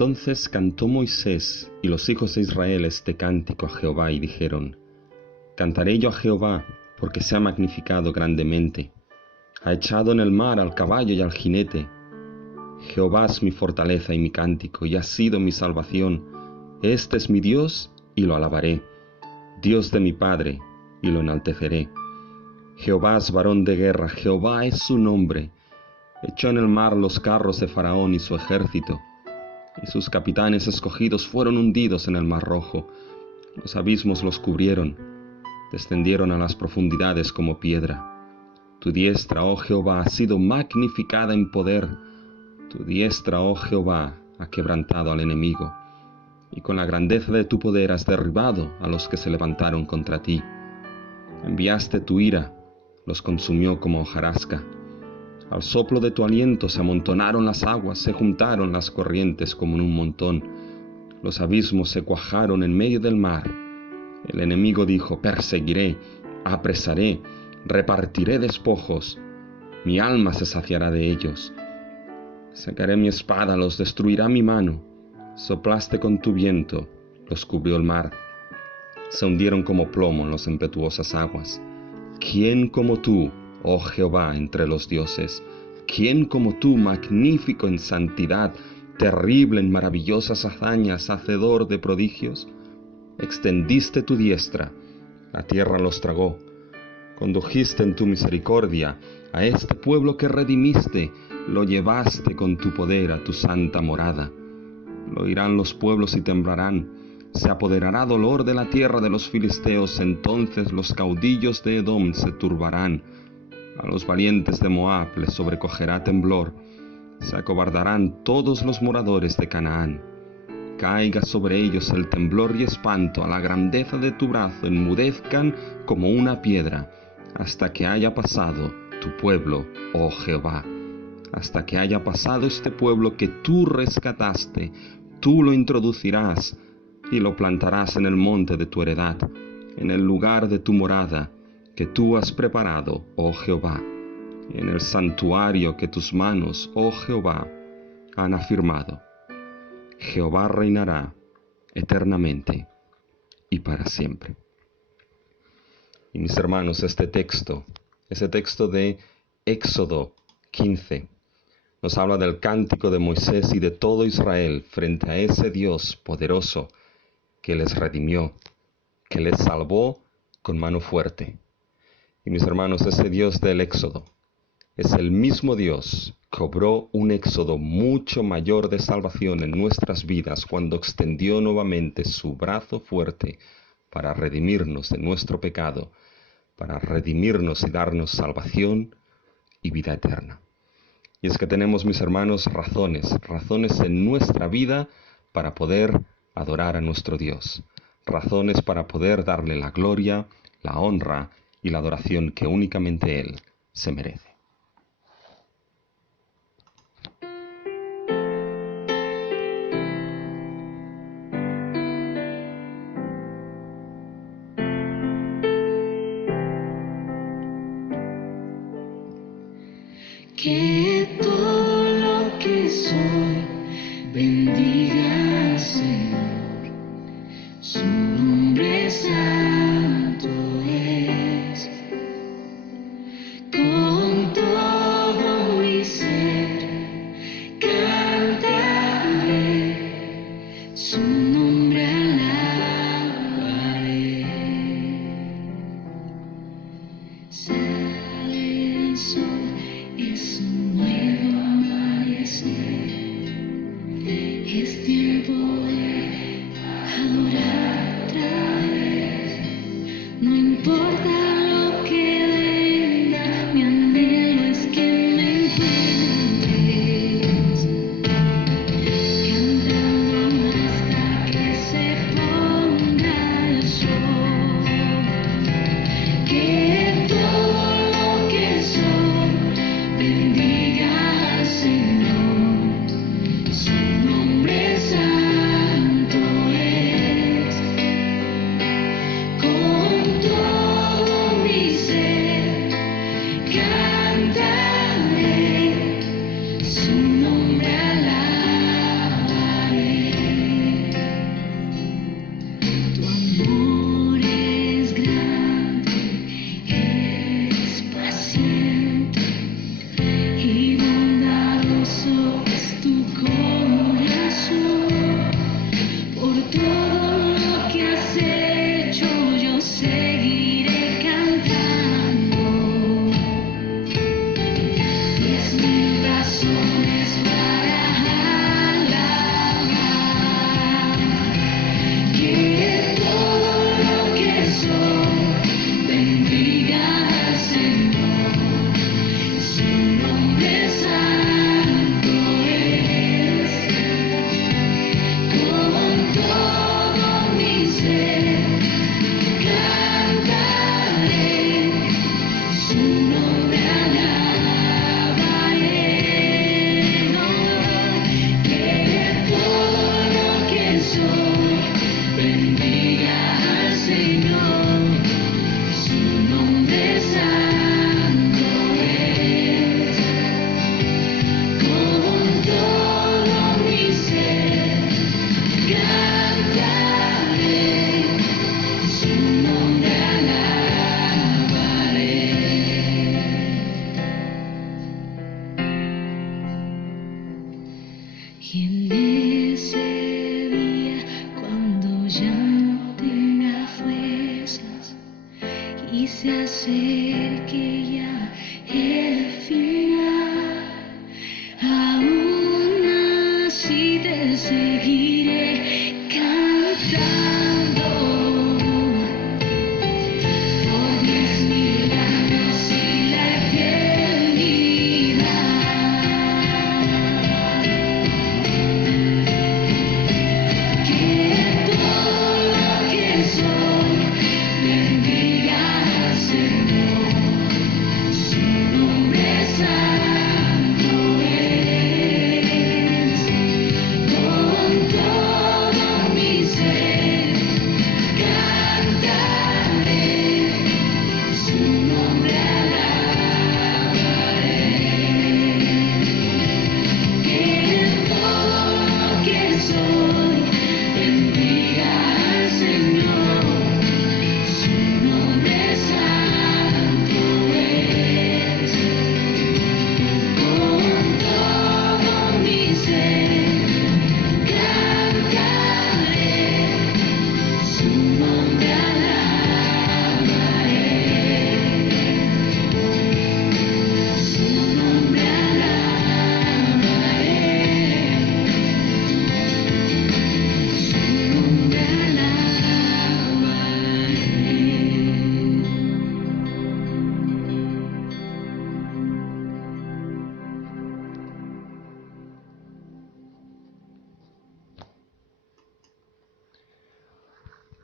Entonces cantó Moisés y los hijos de Israel este cántico a Jehová y dijeron: Cantaré yo a Jehová, porque se ha magnificado grandemente. Ha echado en el mar al caballo y al jinete. Jehová es mi fortaleza y mi cántico, y ha sido mi salvación. Este es mi Dios, y lo alabaré. Dios de mi Padre, y lo enalteceré. Jehová es varón de guerra, Jehová es su nombre. Echó en el mar los carros de Faraón y su ejército, y sus capitanes escogidos fueron hundidos en el mar rojo. Los abismos los cubrieron, descendieron a las profundidades como piedra. Tu diestra, oh Jehová, ha sido magnificada en poder. Tu diestra, oh Jehová, ha quebrantado al enemigo, y con la grandeza de tu poder has derribado a los que se levantaron contra ti. Enviaste tu ira, los consumió como hojarasca. Al soplo de tu aliento se amontonaron las aguas, se juntaron las corrientes como en un montón. Los abismos se cuajaron en medio del mar. El enemigo dijo: perseguiré, apresaré, repartiré despojos. Mi alma se saciará de ellos. Sacaré mi espada, los destruirá mi mano. Soplaste con tu viento, los cubrió el mar. Se hundieron como plomo en las impetuosas aguas. ¿Quién como tú, oh Jehová, entre los dioses? ¿Quién como tú, magnífico en santidad, terrible en maravillosas hazañas, hacedor de prodigios? Extendiste tu diestra, la tierra los tragó. Condujiste en tu misericordia a este pueblo que redimiste, lo llevaste con tu poder a tu santa morada. Lo oirán los pueblos y temblarán. Se apoderará dolor de la tierra de los filisteos, entonces los caudillos de Edom se turbarán. A los valientes de Moab les sobrecogerá temblor. Se acobardarán todos los moradores de Canaán. Caiga sobre ellos el temblor y espanto, a la grandeza de tu brazo enmudezcan como una piedra, hasta que haya pasado tu pueblo, oh Jehová. Hasta que haya pasado este pueblo que tú rescataste, tú lo introducirás y lo plantarás en el monte de tu heredad, en el lugar de tu morada que tú has preparado, oh Jehová, en el santuario que tus manos, oh Jehová, han afirmado. Jehová reinará eternamente y para siempre. Y mis hermanos, ese texto de Éxodo 15, nos habla del cántico de Moisés y de todo Israel frente a ese Dios poderoso que les redimió, que les salvó con mano fuerte. Y mis hermanos, ese Dios del Éxodo es el mismo Dios que obró un éxodo mucho mayor de salvación en nuestras vidas cuando extendió nuevamente su brazo fuerte para redimirnos de nuestro pecado, para redimirnos y darnos salvación y vida eterna. Y es que tenemos, mis hermanos, razones en nuestra vida para poder adorar a nuestro Dios, razones para poder darle la gloria, la honra y la adoración que únicamente Él se merece. Que todo lo que soy bendiga al Señor, su nombre santo es. Con todo mi ser cantaré, su nombre alabaré. Sale el sol, es un nuevo amanecer, es tiempo de adorar otra vez. No importa lo que venga, mi anhelo es que me encuentres, cantando hasta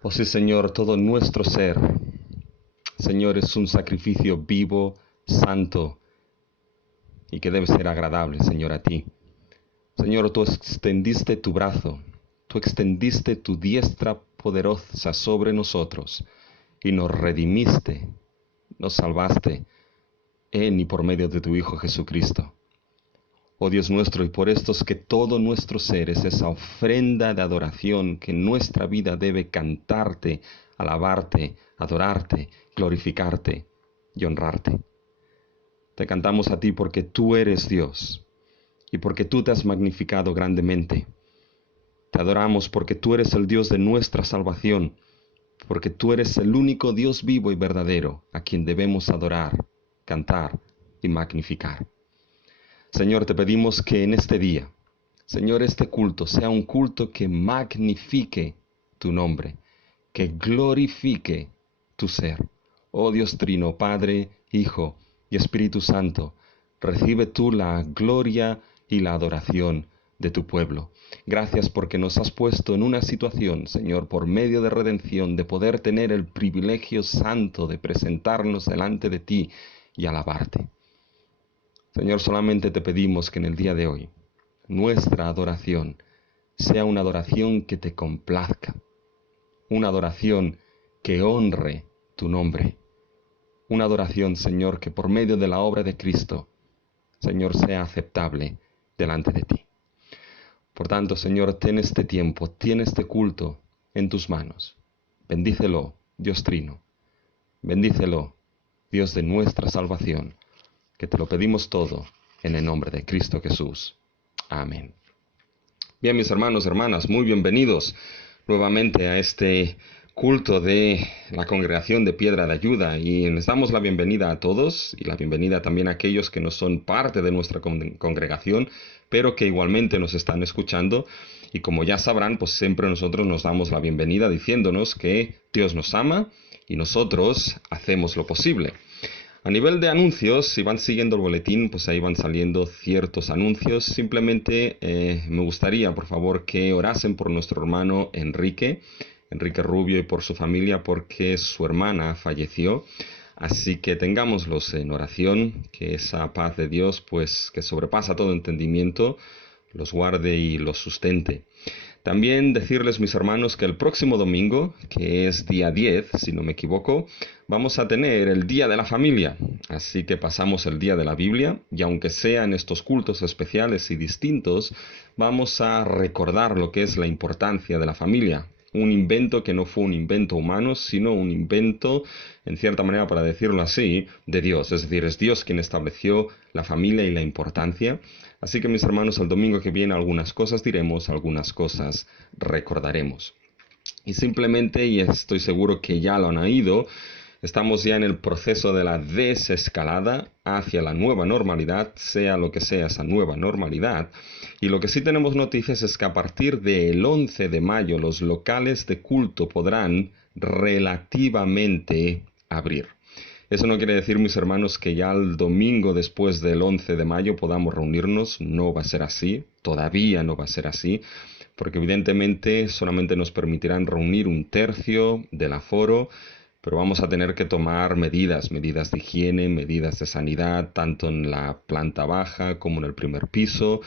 Oh sí, Señor, todo nuestro ser, Señor, es un sacrificio vivo, santo y que debe ser agradable, Señor, a ti. Señor, tú extendiste tu brazo, tú extendiste tu diestra poderosa sobre nosotros y nos redimiste, nos salvaste en y por medio de tu Hijo Jesucristo. Oh Dios nuestro, y por esto es que todo nuestro ser es esa ofrenda de adoración que nuestra vida debe cantarte, alabarte, adorarte, glorificarte y honrarte. Te cantamos a ti porque tú eres Dios y porque tú te has magnificado grandemente. Te adoramos porque tú eres el Dios de nuestra salvación, porque tú eres el único Dios vivo y verdadero a quien debemos adorar, cantar y magnificar. Señor, te pedimos que en este día, Señor, este culto sea un culto que magnifique tu nombre, que glorifique tu ser. Oh Dios Trino, Padre, Hijo y Espíritu Santo, recibe tú la gloria y la adoración de tu pueblo. Gracias porque nos has puesto en una situación, Señor, por medio de redención, de poder tener el privilegio santo de presentarnos delante de ti y alabarte. Señor, solamente te pedimos que en el día de hoy nuestra adoración sea una adoración que te complazca, una adoración que honre tu nombre, una adoración, Señor, que por medio de la obra de Cristo, Señor, sea aceptable delante de ti. Por tanto, Señor, ten este tiempo, ten este culto en tus manos. Bendícelo, Dios Trino. Bendícelo, Dios de nuestra salvación, que te lo pedimos todo en el nombre de Cristo Jesús. Amén. Bien, mis hermanos, hermanas, muy bienvenidos nuevamente a este culto de la Congregación de Piedra de Ayuda, y les damos la bienvenida a todos y la bienvenida también a aquellos que no son parte de nuestra congregación, pero que igualmente nos están escuchando. Y como ya sabrán, pues siempre nosotros nos damos la bienvenida diciéndonos que Dios nos ama y nosotros hacemos lo posible. A nivel de anuncios, si van siguiendo el boletín, pues ahí van saliendo ciertos anuncios. Simplemente me gustaría, por favor, que orasen por nuestro hermano Enrique Rubio, y por su familia, porque su hermana falleció. Así que tengámoslos en oración, que esa paz de Dios, pues que sobrepasa todo entendimiento, los guarde y los sustente. También decirles, mis hermanos, que el próximo domingo, que es día 10, si no me equivoco, vamos a tener el Día de la Familia. Así que pasamos el Día de la Biblia, y aunque sean estos cultos especiales y distintos, vamos a recordar lo que es la importancia de la familia. Un invento que no fue un invento humano, sino un invento, en cierta manera, para decirlo así, de Dios. Es decir, es Dios quien estableció la familia y la importancia. Así que, mis hermanos, el domingo que viene algunas cosas diremos, algunas cosas recordaremos. Y simplemente, y estoy seguro que ya lo han oído, estamos ya en el proceso de la desescalada hacia la nueva normalidad, sea lo que sea esa nueva normalidad. Y lo que sí tenemos noticias es que a partir del 11 de mayo los locales de culto podrán relativamente abrir. Eso no quiere decir, mis hermanos, que ya el domingo después del 11 de mayo podamos reunirnos. No va a ser así, todavía no va a ser así, porque evidentemente solamente nos permitirán reunir un tercio del aforo, pero vamos a tener que tomar medidas de higiene, medidas de sanidad, tanto en la planta baja como en el primer piso.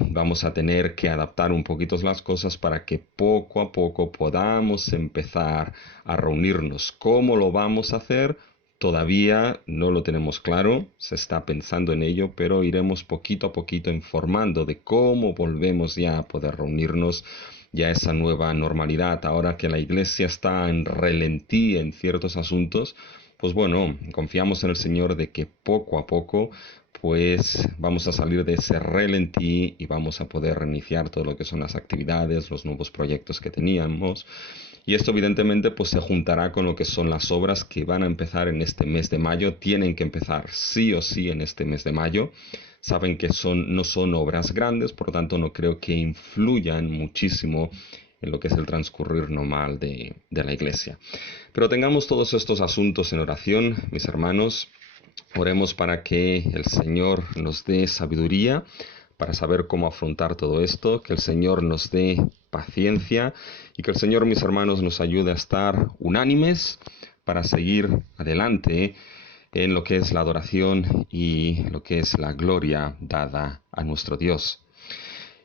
Vamos a tener que adaptar un poquito las cosas para que poco a poco podamos empezar a reunirnos. ¿Cómo lo vamos a hacer? Todavía no lo tenemos claro, se está pensando en ello, pero iremos poquito a poquito informando de cómo volvemos ya a poder reunirnos, ya esa nueva normalidad. Ahora que la iglesia está en relentí en ciertos asuntos, pues bueno, confiamos en el Señor de que poco a poco pues vamos a salir de ese relentí y vamos a poder reiniciar todo lo que son las actividades, los nuevos proyectos que teníamos. Y esto evidentemente pues se juntará con lo que son las obras que van a empezar en este mes de mayo. Tienen que empezar sí o sí en este mes de mayo. Saben que no son obras grandes, por lo tanto no creo que influyan muchísimo en lo que es el transcurrir normal de la iglesia. Pero tengamos todos estos asuntos en oración, mis hermanos. Oremos para que el Señor nos dé sabiduría para saber cómo afrontar todo esto, que el Señor nos dé paciencia y que el Señor, mis hermanos, nos ayude a estar unánimes para seguir adelante en lo que es la adoración y lo que es la gloria dada a nuestro Dios.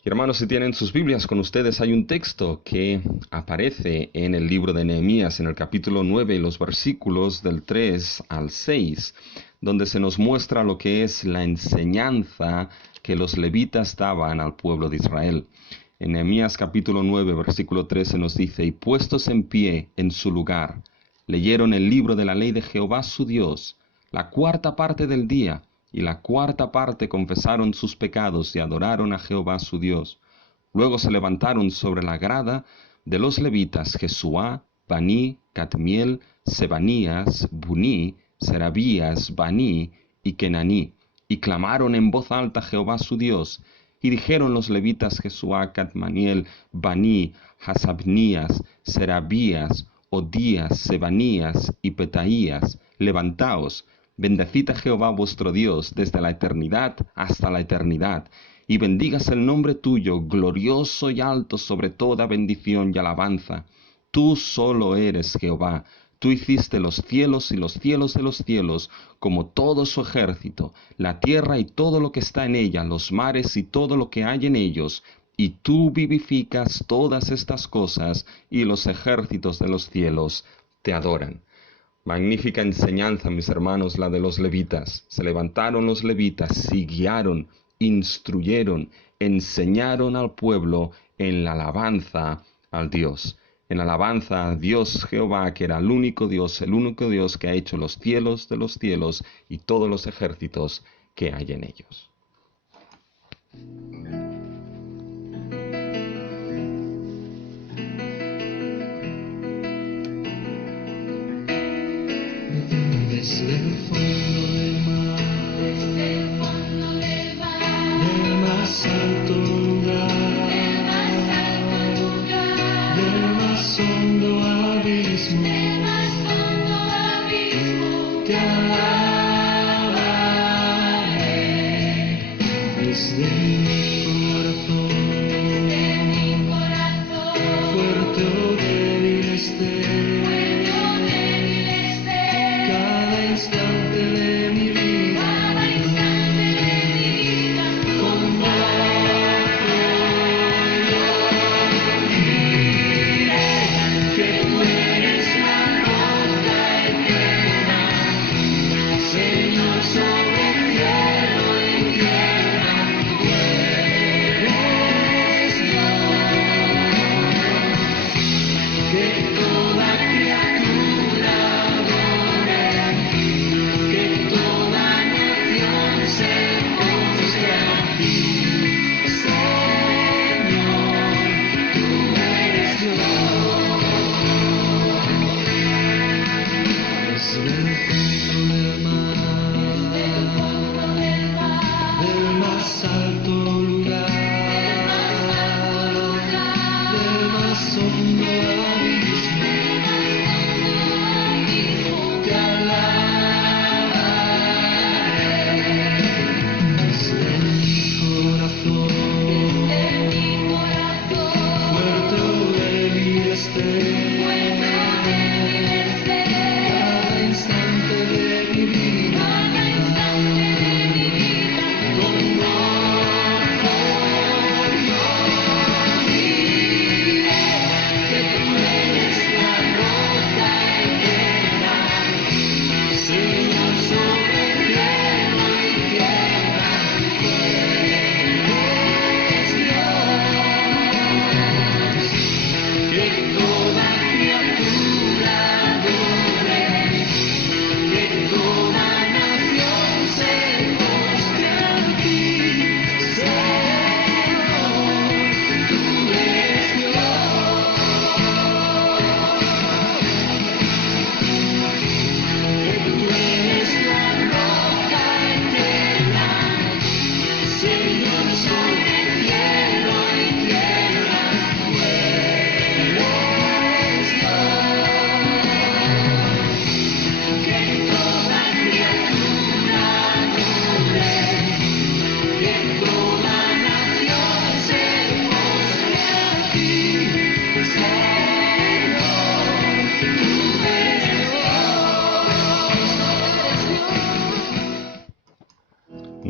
Y hermanos, si tienen sus Biblias con ustedes, hay un texto que aparece en el libro de Nehemías, en el capítulo 9, los versículos del 3 al 6, donde se nos muestra lo que es la enseñanza que los levitas daban al pueblo de Israel. En Nehemías capítulo 9, versículo 13 nos dice: y puestos en pie en su lugar, leyeron el libro de la ley de Jehová su Dios, la cuarta parte del día, y la cuarta parte confesaron sus pecados y adoraron a Jehová su Dios. Luego se levantaron sobre la grada de los levitas Jesuá, Baní, Cadmiel, Sebanías, Buní, Serabías, Baní y Kenaní, y clamaron en voz alta a Jehová su Dios. Y dijeron los levitas Jesuá, Cadmiel, Baní, Hasabnías, Serabías, Odías, Sebanías y Petaías: levantaos, bendecid a Jehová vuestro Dios desde la eternidad hasta la eternidad, y bendígase el nombre tuyo, glorioso y alto sobre toda bendición y alabanza. Tú solo eres Jehová. Tú hiciste los cielos y los cielos de los cielos, como todo su ejército, la tierra y todo lo que está en ella, los mares y todo lo que hay en ellos. Y tú vivificas todas estas cosas, y los ejércitos de los cielos te adoran. Magnífica enseñanza, mis hermanos, la de los levitas. Se levantaron los levitas y guiaron, instruyeron, enseñaron al pueblo en la alabanza al Dios. En alabanza a Dios Jehová, que era el único Dios que ha hecho los cielos de los cielos y todos los ejércitos que hay en ellos. Desde el fondo del mar, del más alto lugar, del más hondo abismo, te alabaré. Desde mi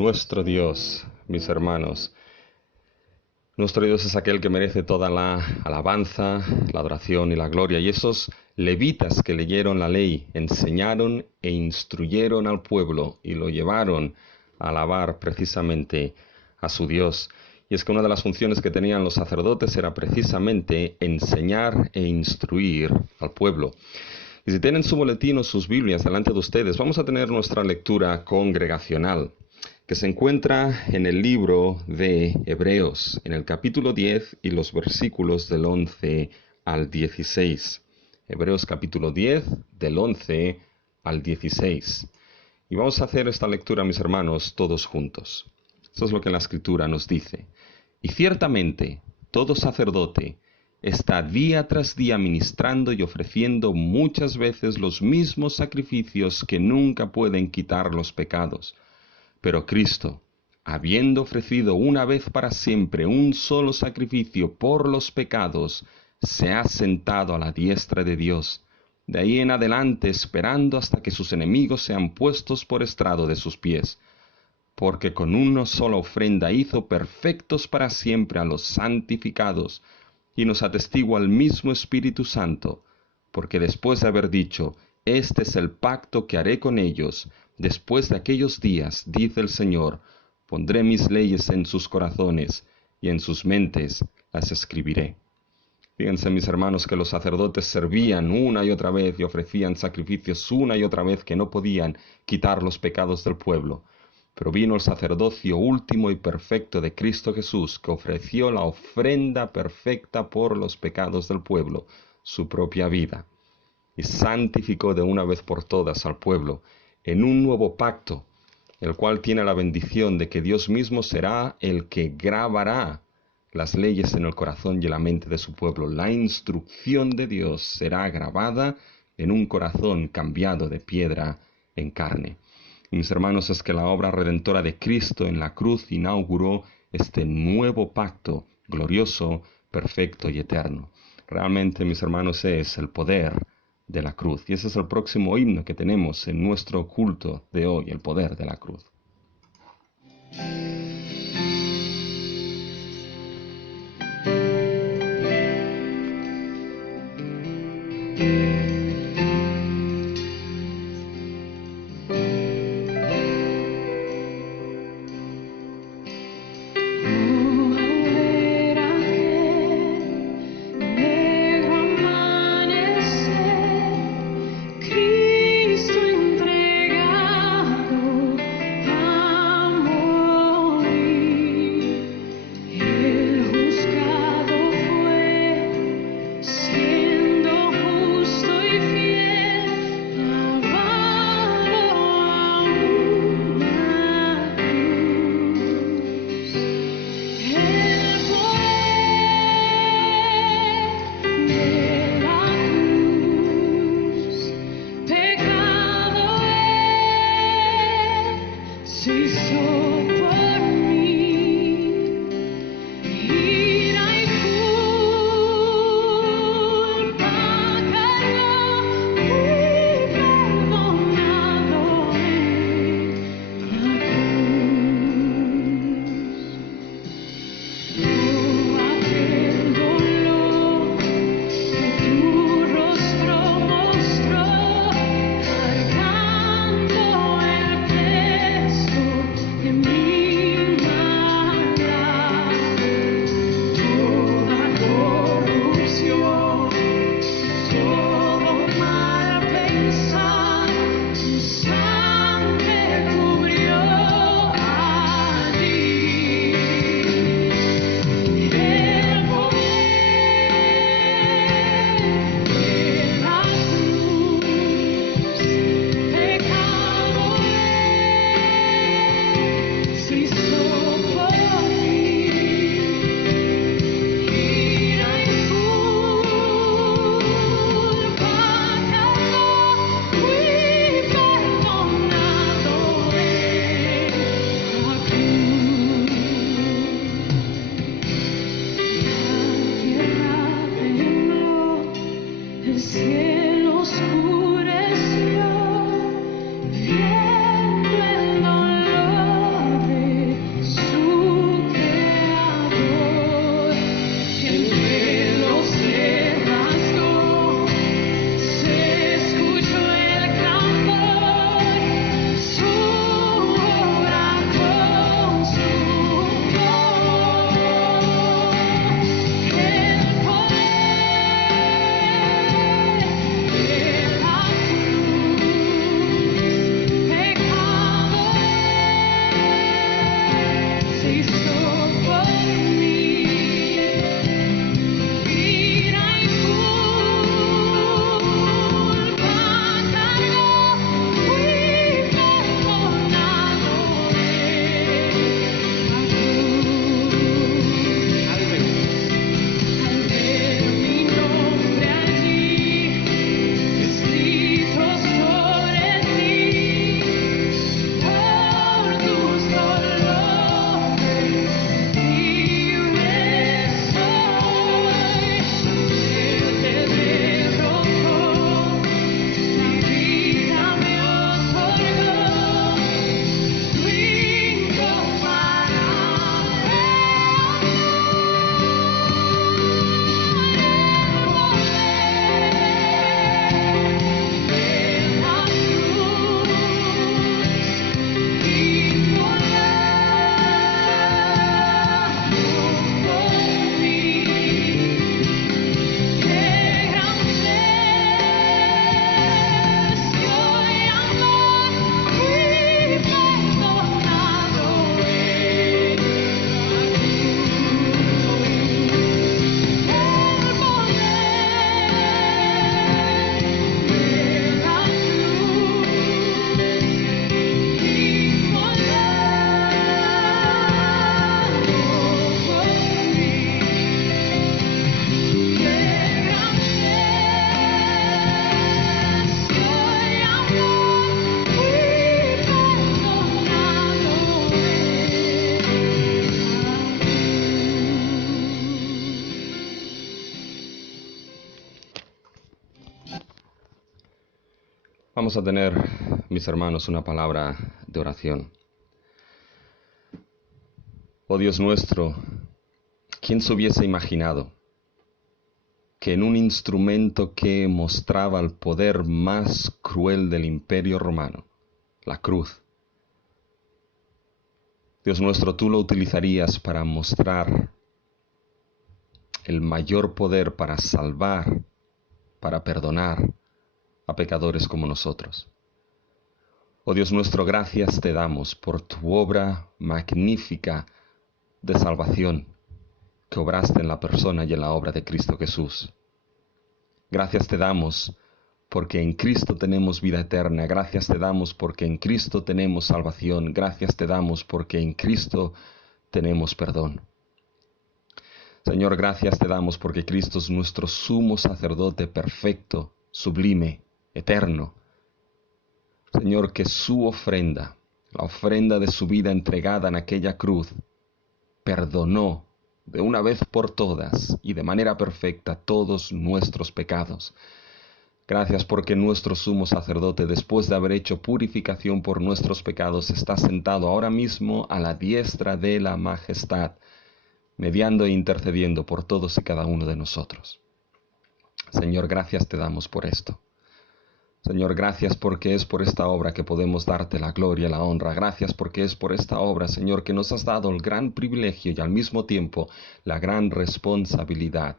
nuestro Dios, mis hermanos. Nuestro Dios es aquel que merece toda la alabanza, la adoración y la gloria. Y esos levitas que leyeron la ley enseñaron e instruyeron al pueblo y lo llevaron a alabar precisamente a su Dios. Y es que una de las funciones que tenían los sacerdotes era precisamente enseñar e instruir al pueblo. Y si tienen su boletín o sus Biblias delante de ustedes, vamos a tener nuestra lectura congregacional, que se encuentra en el libro de Hebreos, en el capítulo 10 y los versículos del 11 al 16. Hebreos capítulo 10, del 11 al 16. Y vamos a hacer esta lectura, mis hermanos, todos juntos. Esto es lo que la Escritura nos dice. Y ciertamente, todo sacerdote está día tras día ministrando y ofreciendo muchas veces los mismos sacrificios que nunca pueden quitar los pecados. Pero Cristo, habiendo ofrecido una vez para siempre un solo sacrificio por los pecados, se ha sentado a la diestra de Dios, de ahí en adelante esperando hasta que sus enemigos sean puestos por estrado de sus pies. Porque con una sola ofrenda hizo perfectos para siempre a los santificados, y nos atestigua el mismo Espíritu Santo, porque después de haber dicho, este es el pacto que haré con ellos, después de aquellos días, dice el Señor, pondré mis leyes en sus corazones, y en sus mentes las escribiré. Fíjense, mis hermanos, que los sacerdotes servían una y otra vez y ofrecían sacrificios una y otra vez que no podían quitar los pecados del pueblo. Pero vino el sacerdocio último y perfecto de Cristo Jesús, que ofreció la ofrenda perfecta por los pecados del pueblo, su propia vida, y santificó de una vez por todas al pueblo en un nuevo pacto, el cual tiene la bendición de que Dios mismo será el que grabará las leyes en el corazón y en la mente de su pueblo. La instrucción de Dios será grabada en un corazón cambiado de piedra en carne. Y mis hermanos, es que la obra redentora de Cristo en la cruz inauguró este nuevo pacto glorioso, perfecto y eterno. Realmente, mis hermanos, es el poder de la cruz. Y ese es el próximo himno que tenemos en nuestro culto de hoy, el poder de la cruz. Siendo justo Vamos a tener, mis hermanos, una palabra de oración. Oh Dios nuestro, ¿quién se hubiese imaginado que en un instrumento que mostraba el poder más cruel del Imperio Romano, la cruz, Dios nuestro, tú lo utilizarías para mostrar el mayor poder para salvar, para perdonar a pecadores como nosotros? Oh Dios nuestro, gracias te damos por tu obra magnífica de salvación que obraste en la persona y en la obra de Cristo Jesús. Gracias te damos porque en Cristo tenemos vida eterna. Gracias te damos porque en Cristo tenemos salvación. Gracias te damos porque en Cristo tenemos perdón. Señor, gracias te damos porque Cristo es nuestro sumo sacerdote perfecto, sublime, eterno. Señor, que su ofrenda, la ofrenda de su vida entregada en aquella cruz, perdonó de una vez por todas y de manera perfecta todos nuestros pecados. Gracias porque nuestro sumo sacerdote, después de haber hecho purificación por nuestros pecados, está sentado ahora mismo a la diestra de la majestad, mediando e intercediendo por todos y cada uno de nosotros. Señor, gracias te damos por esto. Señor, gracias porque es por esta obra que podemos darte la gloria y la honra. Gracias porque es por esta obra, Señor, que nos has dado el gran privilegio y al mismo tiempo la gran responsabilidad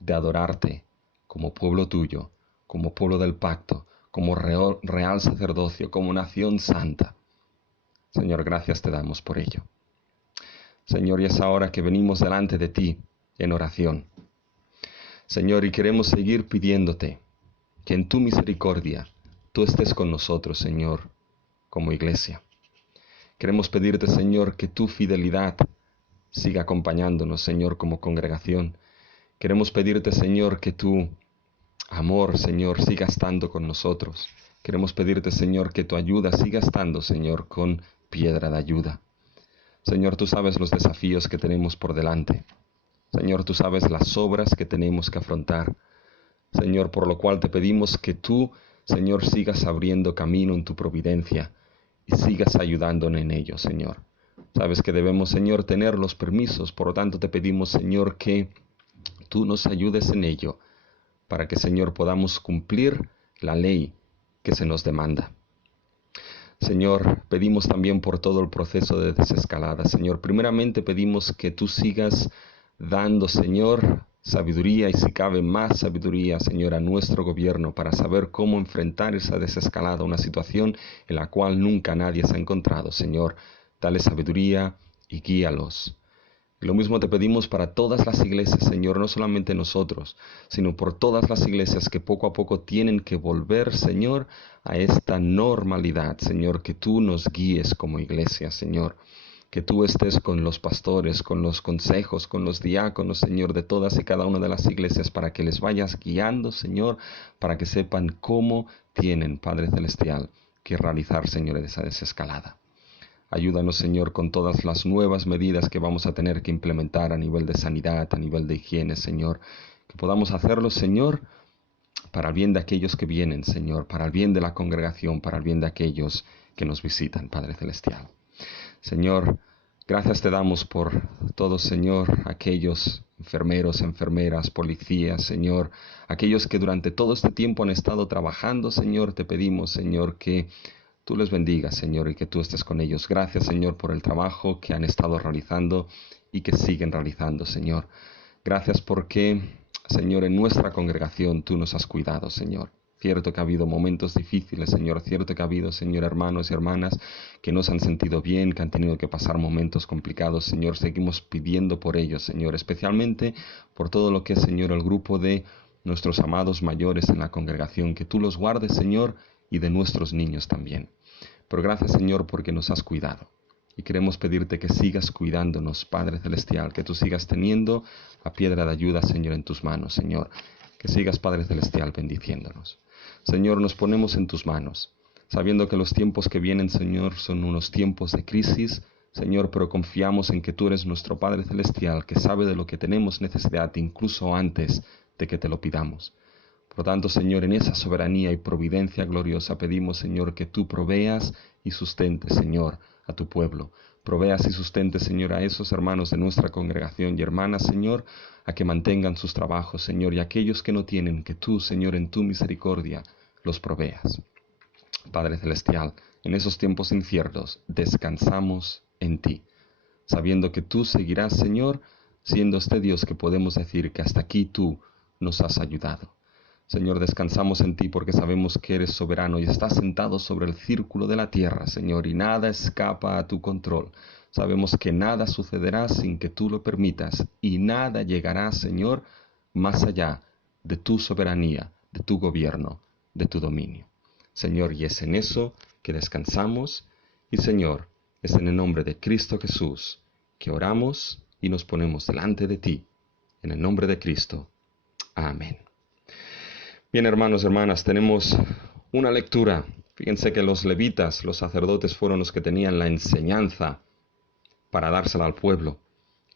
de adorarte como pueblo tuyo, como pueblo del pacto, como real sacerdocio, como nación santa. Señor, gracias te damos por ello. Señor, y es ahora que venimos delante de ti en oración. Señor, y queremos seguir pidiéndote que en tu misericordia tú estés con nosotros, Señor, como iglesia. Queremos pedirte, Señor, que tu fidelidad siga acompañándonos, Señor, como congregación. Queremos pedirte, Señor, que tu amor, Señor, siga estando con nosotros. Queremos pedirte, Señor, que tu ayuda siga estando, Señor, con piedra de ayuda. Señor, tú sabes los desafíos que tenemos por delante. Señor, tú sabes las obras que tenemos que afrontar. Señor, por lo cual te pedimos que tú, Señor, sigas abriendo camino en tu providencia y sigas ayudándonos en ello, Señor. Sabes que debemos, Señor, tener los permisos, por lo tanto te pedimos, Señor, que tú nos ayudes en ello, para que, Señor, podamos cumplir la ley que se nos demanda. Señor, pedimos también por todo el proceso de desescalada. Señor, primeramente pedimos que tú sigas dando, Señor, sabiduría y si cabe más sabiduría, Señor, a nuestro gobierno para saber cómo enfrentar esa desescalada, una situación en la cual nunca nadie se ha encontrado. Señor, dale sabiduría y guíalos. Y lo mismo te pedimos para todas las iglesias, Señor, no solamente nosotros, sino por todas las iglesias que poco a poco tienen que volver, Señor, a esta normalidad. Señor, que tú nos guíes como iglesia, Señor. Que tú estés con los pastores, con los consejos, con los diáconos, Señor, de todas y cada una de las iglesias, para que les vayas guiando, Señor, para que sepan cómo tienen, Padre Celestial, que realizar, Señor, esa desescalada. Ayúdanos, Señor, con todas las nuevas medidas que vamos a tener que implementar a nivel de sanidad, a nivel de higiene, Señor. Que podamos hacerlo, Señor, para el bien de aquellos que vienen, Señor, para el bien de la congregación, para el bien de aquellos que nos visitan, Padre Celestial. Señor, gracias te damos por todos, Señor, aquellos enfermeros, enfermeras, policías, Señor, aquellos que durante todo este tiempo han estado trabajando, Señor, te pedimos, Señor, que tú les bendigas, Señor, y que tú estés con ellos. Gracias, Señor, por el trabajo que han estado realizando y que siguen realizando, Señor. Gracias porque, Señor, en nuestra congregación tú nos has cuidado, Señor. Cierto que ha habido momentos difíciles, Señor. Cierto que ha habido, Señor, hermanos y hermanas que no se han sentido bien, que han tenido que pasar momentos complicados, Señor. Seguimos pidiendo por ellos, Señor, especialmente por todo lo que es, Señor, el grupo de nuestros amados mayores en la congregación. Que tú los guardes, Señor, y de nuestros niños también. Pero gracias, Señor, porque nos has cuidado. Y queremos pedirte que sigas cuidándonos, Padre Celestial, que tú sigas teniendo la piedra de ayuda, Señor, en tus manos, Señor. Que sigas, Padre Celestial, bendiciéndonos. Señor, nos ponemos en tus manos, sabiendo que los tiempos que vienen, Señor, son unos tiempos de crisis, Señor, pero confiamos en que tú eres nuestro Padre Celestial, que sabe de lo que tenemos necesidad incluso antes de que te lo pidamos. Por lo tanto, Señor, en esa soberanía y providencia gloriosa pedimos, Señor, que tú proveas y sustentes, Señor, a tu pueblo. Proveas y sustentes, Señor, a esos hermanos de nuestra congregación y hermanas, Señor, a que mantengan sus trabajos, Señor, y aquellos que no tienen, que tú, Señor, en tu misericordia, los proveas. Padre Celestial, en esos tiempos inciertos, descansamos en ti, sabiendo que tú seguirás, Señor, siendo este Dios que podemos decir que hasta aquí tú nos has ayudado. Señor, descansamos en ti porque sabemos que eres soberano y estás sentado sobre el círculo de la tierra, Señor, y nada escapa a tu control. Sabemos que nada sucederá sin que tú lo permitas y nada llegará, Señor, más allá de tu soberanía, de tu gobierno, de tu dominio. Señor, y es en eso que descansamos y, Señor, es en el nombre de Cristo Jesús que oramos y nos ponemos delante de ti. En el nombre de Cristo. Amén. Bien, hermanos, hermanas, tenemos una lectura. Fíjense que los levitas, los sacerdotes, fueron los que tenían la enseñanza para dársela al pueblo.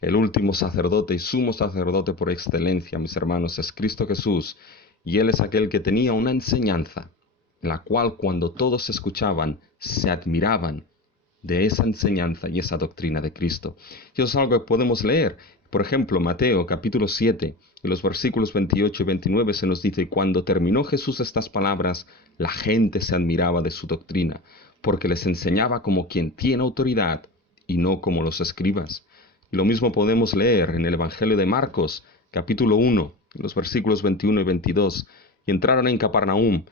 El último sacerdote y sumo sacerdote por excelencia, mis hermanos, es Cristo Jesús, y Él es aquel que tenía una enseñanza, en la cual cuando todos escuchaban, se admiraban de esa enseñanza y esa doctrina de Cristo. Y eso es algo que podemos leer. Por ejemplo, Mateo capítulo 7, en los versículos 28 y 29 se nos dice: cuando terminó Jesús estas palabras, la gente se admiraba de su doctrina, porque les enseñaba como quien tiene autoridad y no como los escribas. Y lo mismo podemos leer en el Evangelio de Marcos, capítulo 1, en los versículos 21 y 22. Y entraron en Capernaum,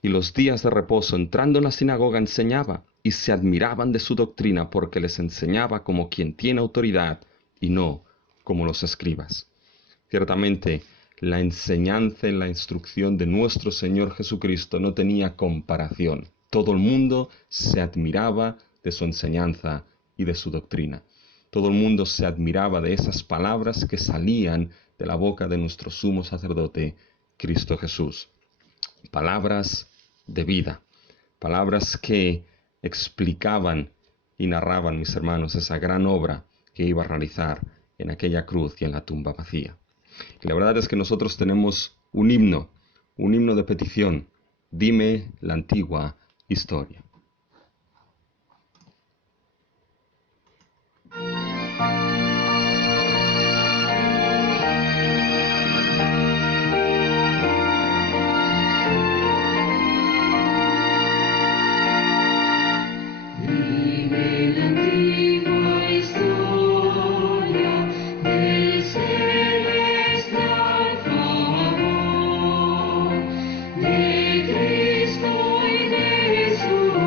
y los días de reposo, entrando en la sinagoga, enseñaba, y se admiraban de su doctrina, porque les enseñaba como quien tiene autoridad, y no como los escribas. Ciertamente, la enseñanza y la instrucción de nuestro Señor Jesucristo no tenía comparación. Todo el mundo se admiraba de su enseñanza y de su doctrina. Todo el mundo se admiraba de esas palabras que salían de la boca de nuestro sumo sacerdote, Cristo Jesús. Palabras de vida, palabras que explicaban y narraban, mis hermanos, esa gran obra que iba a realizar en aquella cruz y en la tumba vacía. Y la verdad es que nosotros tenemos un himno de petición. Dime la antigua historia. De Cristo y de su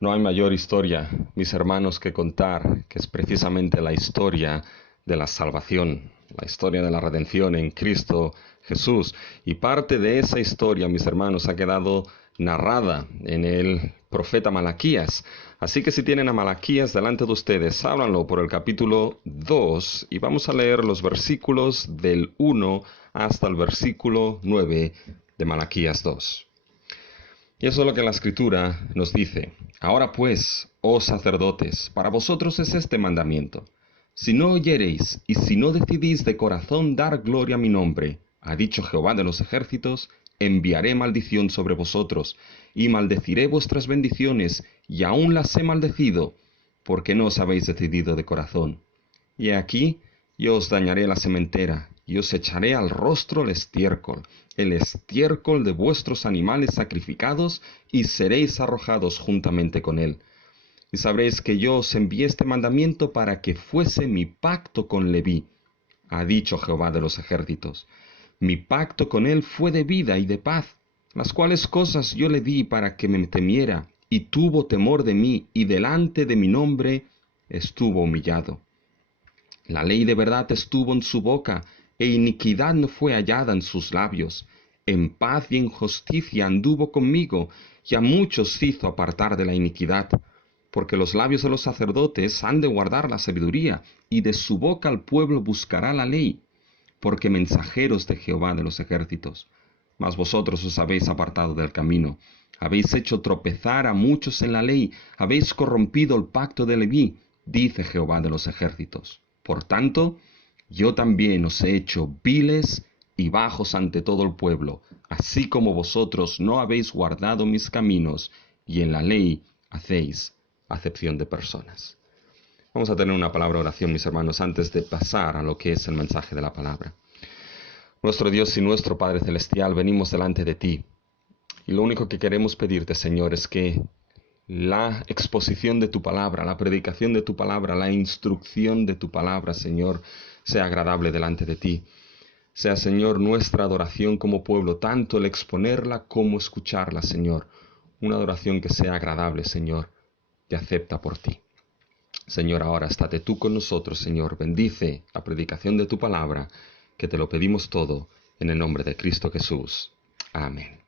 No hay mayor historia, mis hermanos, que contar, que es precisamente la historia de la salvación, la historia de la redención en Cristo Jesús. Y parte de esa historia, mis hermanos, ha quedado narrada en el profeta Malaquías. Así que si tienen a Malaquías delante de ustedes, ábranlo por el capítulo 2 y vamos a leer los versículos del 1 hasta el versículo 9 de Malaquías 2. Y eso es lo que la Escritura nos dice. Ahora pues, oh sacerdotes, para vosotros es este mandamiento. Si no oyereis y si no decidís de corazón dar gloria a mi nombre, ha dicho Jehová de los ejércitos, enviaré maldición sobre vosotros, y maldeciré vuestras bendiciones, y aún las he maldecido, porque no os habéis decidido de corazón. Y aquí yo os dañaré la sementera, y os echaré al rostro el estiércol de vuestros animales sacrificados, y seréis arrojados juntamente con él. Y sabréis que yo os envié este mandamiento para que fuese mi pacto con Leví, ha dicho Jehová de los ejércitos. Mi pacto con él fue de vida y de paz, las cuales cosas yo le di para que me temiera, y tuvo temor de mí, y delante de mi nombre estuvo humillado. La ley de verdad estuvo en su boca, e iniquidad no fue hallada en sus labios. En paz y en justicia anduvo conmigo, y a muchos hizo apartar de la iniquidad. Porque los labios de los sacerdotes han de guardar la sabiduría, y de su boca el pueblo buscará la ley. Porque mensajeros de Jehová de los ejércitos. Mas vosotros os habéis apartado del camino. Habéis hecho tropezar a muchos en la ley, habéis corrompido el pacto de Leví, dice Jehová de los ejércitos. Por tanto, yo también os he hecho viles y bajos ante todo el pueblo, así como vosotros no habéis guardado mis caminos, y en la ley hacéis acepción de personas. Vamos a tener una palabra de oración, mis hermanos, antes de pasar a lo que es el mensaje de la palabra. Nuestro Dios y nuestro Padre Celestial, venimos delante de ti. Y lo único que queremos pedirte, Señor, es que la exposición de tu palabra, la predicación de tu palabra, la instrucción de tu palabra, Señor, sea agradable delante de ti. Sea, Señor, nuestra adoración como pueblo, tanto el exponerla como escucharla, Señor. Una adoración que sea agradable, Señor, y acepta por ti. Señor, ahora estate tú con nosotros, Señor. Bendice la predicación de tu palabra, que te lo pedimos todo en el nombre de Cristo Jesús. Amén.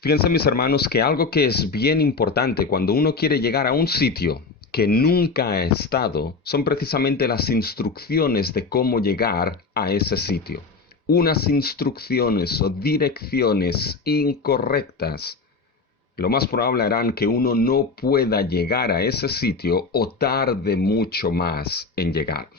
Fíjense, mis hermanos, que algo que es bien importante cuando uno quiere llegar a un sitio que nunca ha estado, son precisamente las instrucciones de cómo llegar a ese sitio. Unas instrucciones o direcciones incorrectas, lo más probable harán que uno no pueda llegar a ese sitio o tarde mucho más en llegar.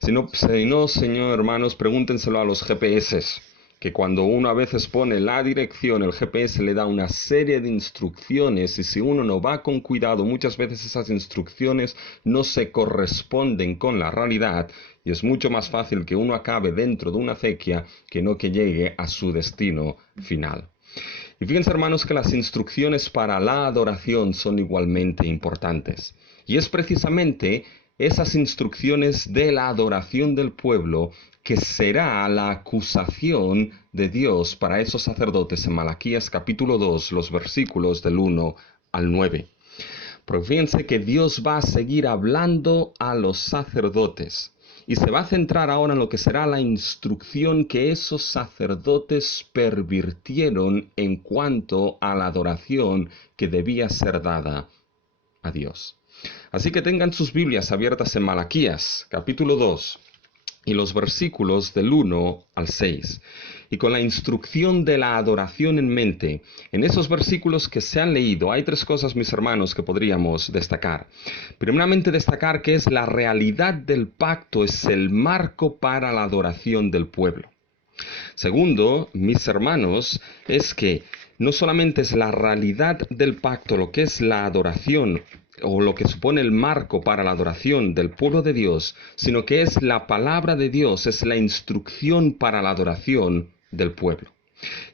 Si no, señor hermanos, pregúntenselo a los GPS, que cuando uno a veces pone la dirección, el GPS le da una serie de instrucciones y si uno no va con cuidado, muchas veces esas instrucciones no se corresponden con la realidad y es mucho más fácil que uno acabe dentro de una acequia que no que llegue a su destino final. Y fíjense, hermanos, que las instrucciones para la adoración son igualmente importantes. Y es precisamente esas instrucciones de la adoración del pueblo que será la acusación de Dios para esos sacerdotes en Malaquías capítulo 2, los versículos del 1 al 9. Pero fíjense que Dios va a seguir hablando a los sacerdotes. Y se va a centrar ahora en lo que será la instrucción que esos sacerdotes pervirtieron en cuanto a la adoración que debía ser dada a Dios. Así que tengan sus Biblias abiertas en Malaquías, capítulo 2, y los versículos del 1 al 6. Y con la instrucción de la adoración en mente, en esos versículos que se han leído, hay tres cosas, mis hermanos, que podríamos destacar. Primeramente, destacar que es la realidad del pacto, es el marco para la adoración del pueblo. Segundo, mis hermanos, es que no solamente es la realidad del pacto, lo que es la adoración, o lo que supone el marco para la adoración del pueblo de Dios, sino que es la palabra de Dios, es la instrucción para la adoración del pueblo.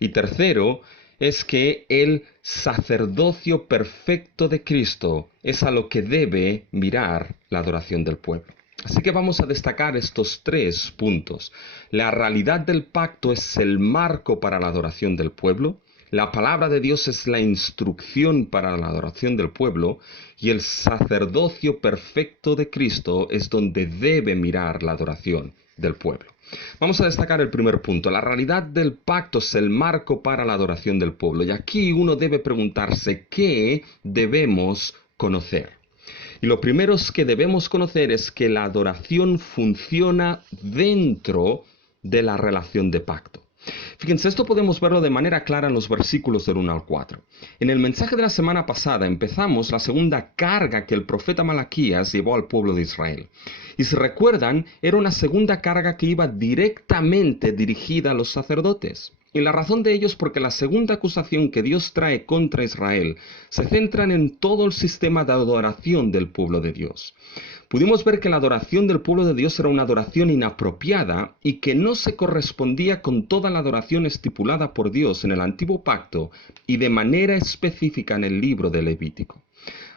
Y tercero, es que el sacerdocio perfecto de Cristo es a lo que debe mirar la adoración del pueblo. Así que vamos a destacar estos tres puntos. La realidad del pacto es el marco para la adoración del pueblo. La palabra de Dios es la instrucción para la adoración del pueblo y el sacerdocio perfecto de Cristo es donde debe mirar la adoración del pueblo. Vamos a destacar el primer punto. La realidad del pacto es el marco para la adoración del pueblo. Y aquí uno debe preguntarse qué debemos conocer. Y lo primero que debemos conocer es que la adoración funciona dentro de la relación de pacto. Fíjense, esto podemos verlo de manera clara en los versículos del 1 al 4. En el mensaje de la semana pasada empezamos la segunda carga que el profeta Malaquías llevó al pueblo de Israel. Y si recuerdan, era una segunda carga que iba directamente dirigida a los sacerdotes. Y la razón de ello es porque la segunda acusación que Dios trae contra Israel se centra en todo el sistema de adoración del pueblo de Dios. Pudimos ver que la adoración del pueblo de Dios era una adoración inapropiada y que no se correspondía con toda la adoración estipulada por Dios en el Antiguo Pacto y de manera específica en el libro de Levítico.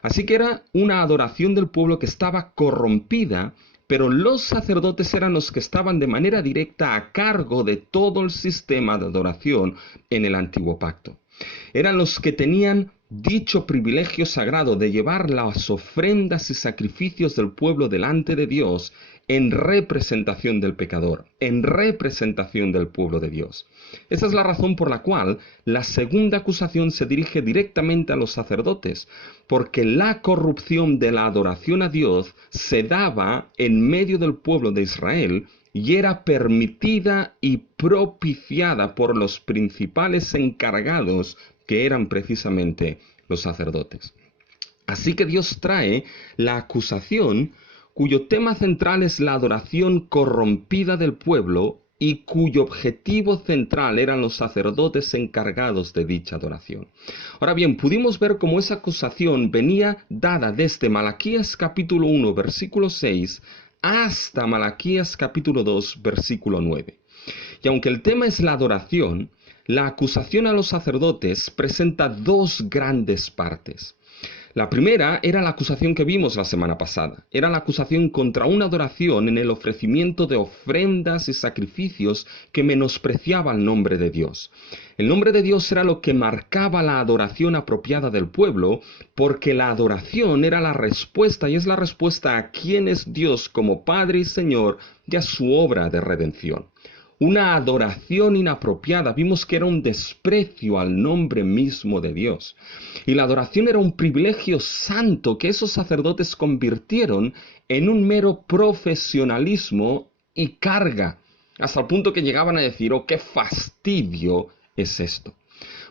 Así que era una adoración del pueblo que estaba corrompida, pero los sacerdotes eran los que estaban de manera directa a cargo de todo el sistema de adoración en el Antiguo Pacto. Eran los que tenían dicho privilegio sagrado de llevar las ofrendas y sacrificios del pueblo delante de Dios en representación del pecador, en representación del pueblo de Dios. Esa es la razón por la cual la segunda acusación se dirige directamente a los sacerdotes, porque la corrupción de la adoración a Dios se daba en medio del pueblo de Israel y era permitida y propiciada por los principales encargados que eran precisamente los sacerdotes. Así que Dios trae la acusación cuyo tema central es la adoración corrompida del pueblo y cuyo objetivo central eran los sacerdotes encargados de dicha adoración. Ahora bien, pudimos ver cómo esa acusación venía dada desde Malaquías capítulo 1, versículo 6, hasta Malaquías capítulo 2, versículo 9. Y aunque el tema es la adoración, la acusación a los sacerdotes presenta dos grandes partes. La primera era la acusación que vimos la semana pasada. Era la acusación contra una adoración en el ofrecimiento de ofrendas y sacrificios que menospreciaba el nombre de Dios. El nombre de Dios era lo que marcaba la adoración apropiada del pueblo, porque la adoración era la respuesta y es la respuesta a quién es Dios como Padre y Señor y a su obra de redención. Una adoración inapropiada, vimos que era un desprecio al nombre mismo de Dios. Y la adoración era un privilegio santo que esos sacerdotes convirtieron en un mero profesionalismo y carga, hasta el punto que llegaban a decir, ¡oh, qué fastidio es esto!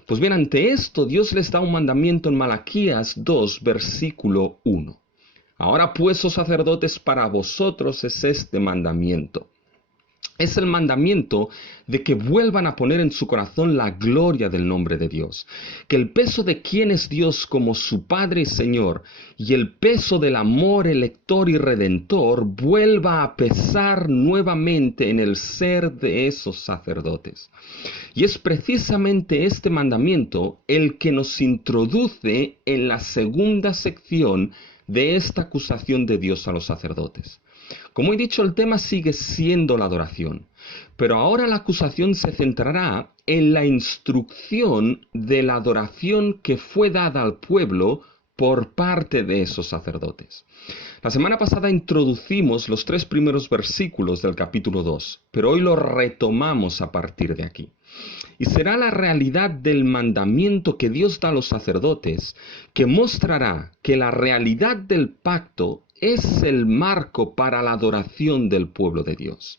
Pues bien, ante esto Dios les da un mandamiento en Malaquías 2, versículo 1. Ahora pues, oh sacerdotes, para vosotros es este mandamiento. Es el mandamiento de que vuelvan a poner en su corazón la gloria del nombre de Dios, que el peso de quién es Dios como su Padre y Señor y el peso del amor elector y redentor vuelva a pesar nuevamente en el ser de esos sacerdotes. Y es precisamente este mandamiento el que nos introduce en la segunda sección de esta acusación de Dios a los sacerdotes. Como he dicho, el tema sigue siendo la adoración, pero ahora la acusación se centrará en la instrucción de la adoración que fue dada al pueblo por parte de esos sacerdotes. La semana pasada introducimos los 3 primeros versículos del capítulo 2, pero hoy lo retomamos a partir de aquí. Y será la realidad del mandamiento que Dios da a los sacerdotes que mostrará que la realidad del pacto es el marco para la adoración del pueblo de Dios.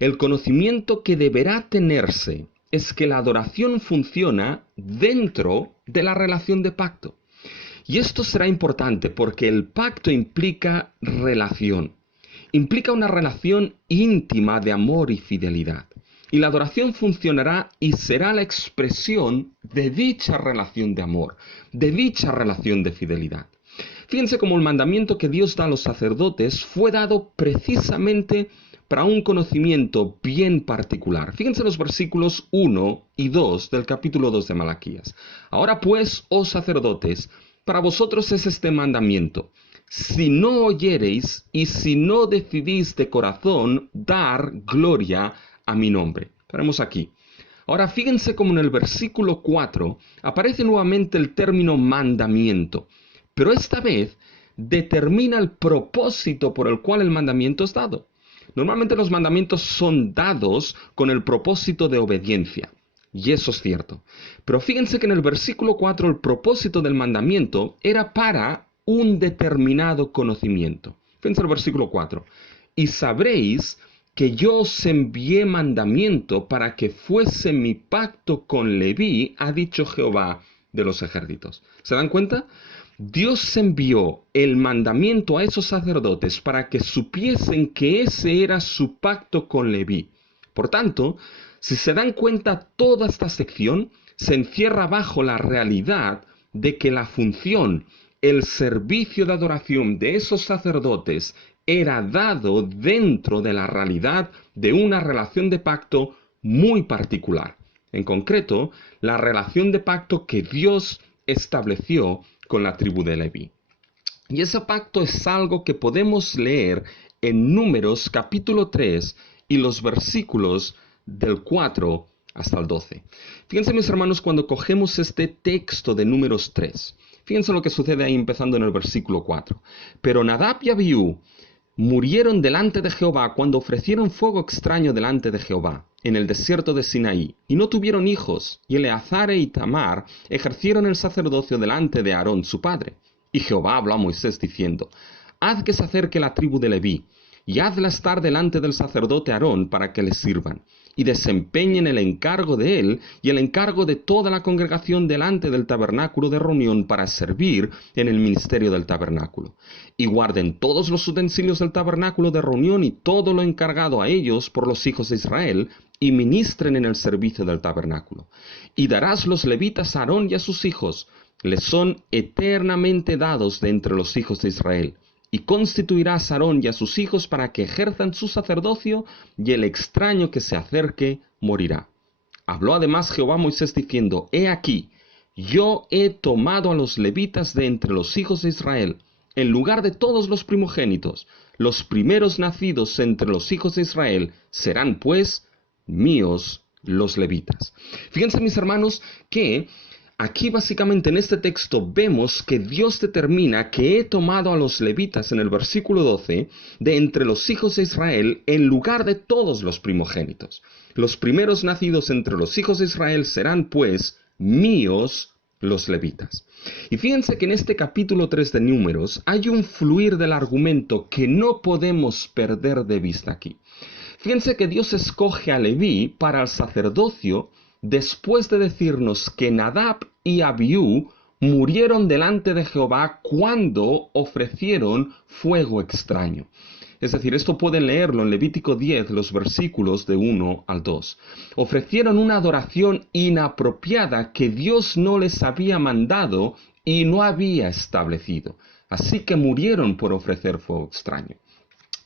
El conocimiento que deberá tenerse es que la adoración funciona dentro de la relación de pacto. Y esto será importante porque el pacto implica relación. Implica una relación íntima de amor y fidelidad. Y la adoración funcionará y será la expresión de dicha relación de amor, de dicha relación de fidelidad. Fíjense cómo el mandamiento que Dios da a los sacerdotes fue dado precisamente para un conocimiento bien particular. Fíjense los versículos 1 y 2 del capítulo 2 de Malaquías. Ahora pues, oh sacerdotes, para vosotros es este mandamiento. Si no oyereis y si no decidís de corazón dar gloria a mi nombre. Paremos aquí. Ahora fíjense cómo en el versículo 4 aparece nuevamente el término mandamiento, pero esta vez determina el propósito por el cual el mandamiento es dado. Normalmente los mandamientos son dados con el propósito de obediencia, y eso es cierto. Pero fíjense que en el versículo 4 el propósito del mandamiento era para un determinado conocimiento. Fíjense el versículo 4. Y sabréis que yo os envié mandamiento para que fuese mi pacto con Leví, ha dicho Jehová de los ejércitos. ¿Se dan cuenta? Dios envió el mandamiento a esos sacerdotes para que supiesen que ese era su pacto con Leví. Por tanto, si se dan cuenta, toda esta sección se encierra bajo la realidad de que la función, el servicio de adoración de esos sacerdotes era dado dentro de la realidad de una relación de pacto muy particular. En concreto, la relación de pacto que Dios estableció con la tribu de Leví. Y ese pacto es algo que podemos leer en Números capítulo 3 y los versículos del 4 hasta el 12. Fíjense, mis hermanos, cuando cogemos este texto de Números 3, fíjense lo que sucede ahí empezando en el versículo 4. Pero Nadab y Abiú murieron delante de Jehová cuando ofrecieron fuego extraño delante de Jehová en el desierto de Sinaí, y no tuvieron hijos, y Eleazar e Itamar ejercieron el sacerdocio delante de Aarón su padre. Y Jehová habló a Moisés diciendo: Haz que se acerque la tribu de Leví, y hazla estar delante del sacerdote Aarón para que le sirvan, y desempeñen el encargo de él y el encargo de toda la congregación delante del tabernáculo de reunión para servir en el ministerio del tabernáculo. Y guarden todos los utensilios del tabernáculo de reunión y todo lo encargado a ellos por los hijos de Israel, y ministren en el servicio del tabernáculo. Y darás los levitas a Aarón y a sus hijos, les son eternamente dados de entre los hijos de Israel. Y constituirás a Aarón y a sus hijos para que ejerzan su sacerdocio, y el extraño que se acerque morirá. Habló además Jehová a Moisés diciendo: He aquí, yo he tomado a los levitas de entre los hijos de Israel, en lugar de todos los primogénitos. Los primeros nacidos entre los hijos de Israel serán pues míos los levitas. Fíjense, mis hermanos, que aquí básicamente en este texto vemos que Dios determina que he tomado a los levitas en el versículo 12 de entre los hijos de Israel en lugar de todos los primogénitos. Los primeros nacidos entre los hijos de Israel serán pues míos los levitas. Y fíjense que en este capítulo 3 de Números hay un fluir del argumento que no podemos perder de vista aquí. Fíjense que Dios escoge a Leví para el sacerdocio después de decirnos que Nadab y Abiú murieron delante de Jehová cuando ofrecieron fuego extraño. Es decir, esto pueden leerlo en Levítico 10, los versículos de 1 al 2. Ofrecieron una adoración inapropiada que Dios no les había mandado y no había establecido. Así que murieron por ofrecer fuego extraño.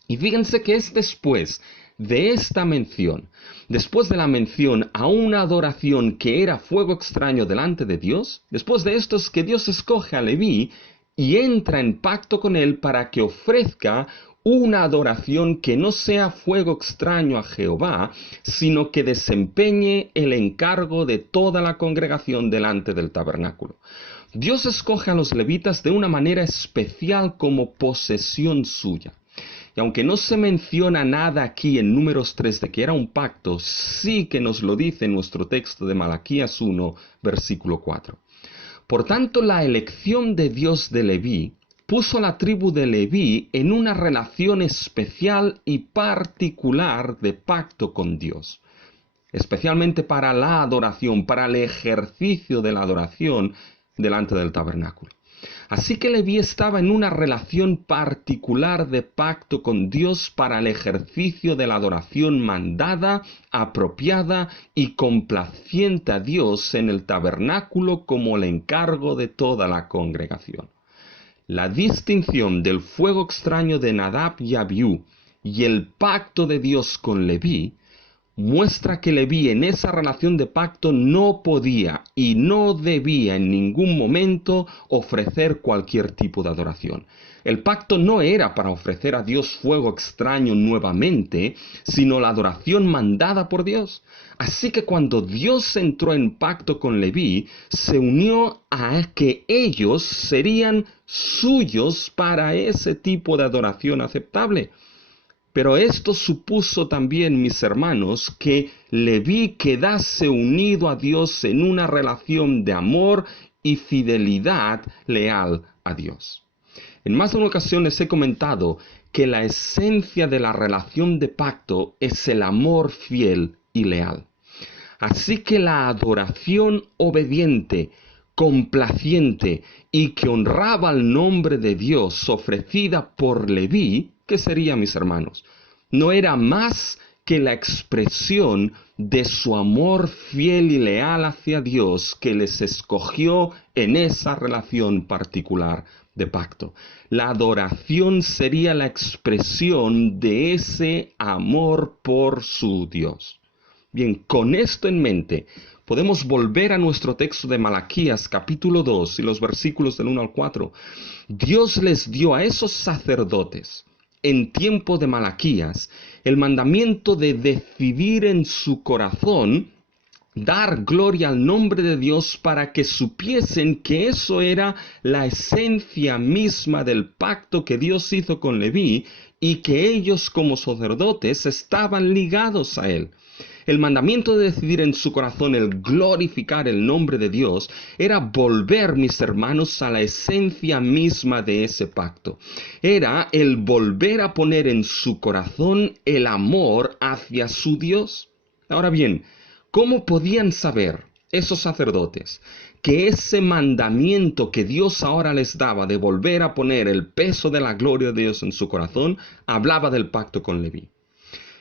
Y fíjense que es después de esta mención, después de la mención a una adoración que era fuego extraño delante de Dios, después de esto es que Dios escoge a Leví y entra en pacto con él para que ofrezca una adoración que no sea fuego extraño a Jehová, sino que desempeñe el encargo de toda la congregación delante del tabernáculo. Dios escoge a los levitas de una manera especial como posesión suya. Y aunque no se menciona nada aquí en Números 3 de que era un pacto, sí que nos lo dice en nuestro texto de Malaquías 1, versículo 4. Por tanto, la elección de Dios de Leví puso a la tribu de Leví en una relación especial y particular de pacto con Dios, especialmente para la adoración, para el ejercicio de la adoración delante del tabernáculo. Así que Leví estaba en una relación particular de pacto con Dios para el ejercicio de la adoración mandada, apropiada y complaciente a Dios en el tabernáculo como el encargo de toda la congregación. La distinción del fuego extraño de Nadab y Abiú y el pacto de Dios con Leví muestra que Leví en esa relación de pacto no podía y no debía en ningún momento ofrecer cualquier tipo de adoración. El pacto no era para ofrecer a Dios fuego extraño nuevamente, sino la adoración mandada por Dios. Así que cuando Dios entró en pacto con Leví, se unió a que ellos serían suyos para ese tipo de adoración aceptable. Pero esto supuso también, mis hermanos, que Leví quedase unido a Dios en una relación de amor y fidelidad leal a Dios. En más de una ocasión les he comentado que la esencia de la relación de pacto es el amor fiel y leal. Así que la adoración obediente, complaciente y que honraba el nombre de Dios ofrecida por Leví, ¿qué sería, mis hermanos? No era más que la expresión de su amor fiel y leal hacia Dios que les escogió en esa relación particular de pacto. La adoración sería la expresión de ese amor por su Dios. Bien, con esto en mente, podemos volver a nuestro texto de Malaquías, capítulo 2, y los versículos del 1 al 4. Dios les dio a esos sacerdotes, en tiempo de Malaquías, el mandamiento de decidir en su corazón dar gloria al nombre de Dios para que supiesen que eso era la esencia misma del pacto que Dios hizo con Leví y que ellos como sacerdotes estaban ligados a él. El mandamiento de decidir en su corazón el glorificar el nombre de Dios era volver, mis hermanos, a la esencia misma de ese pacto. Era el volver a poner en su corazón el amor hacia su Dios. Ahora bien, ¿cómo podían saber esos sacerdotes que ese mandamiento que Dios ahora les daba de volver a poner el peso de la gloria de Dios en su corazón hablaba del pacto con Leví?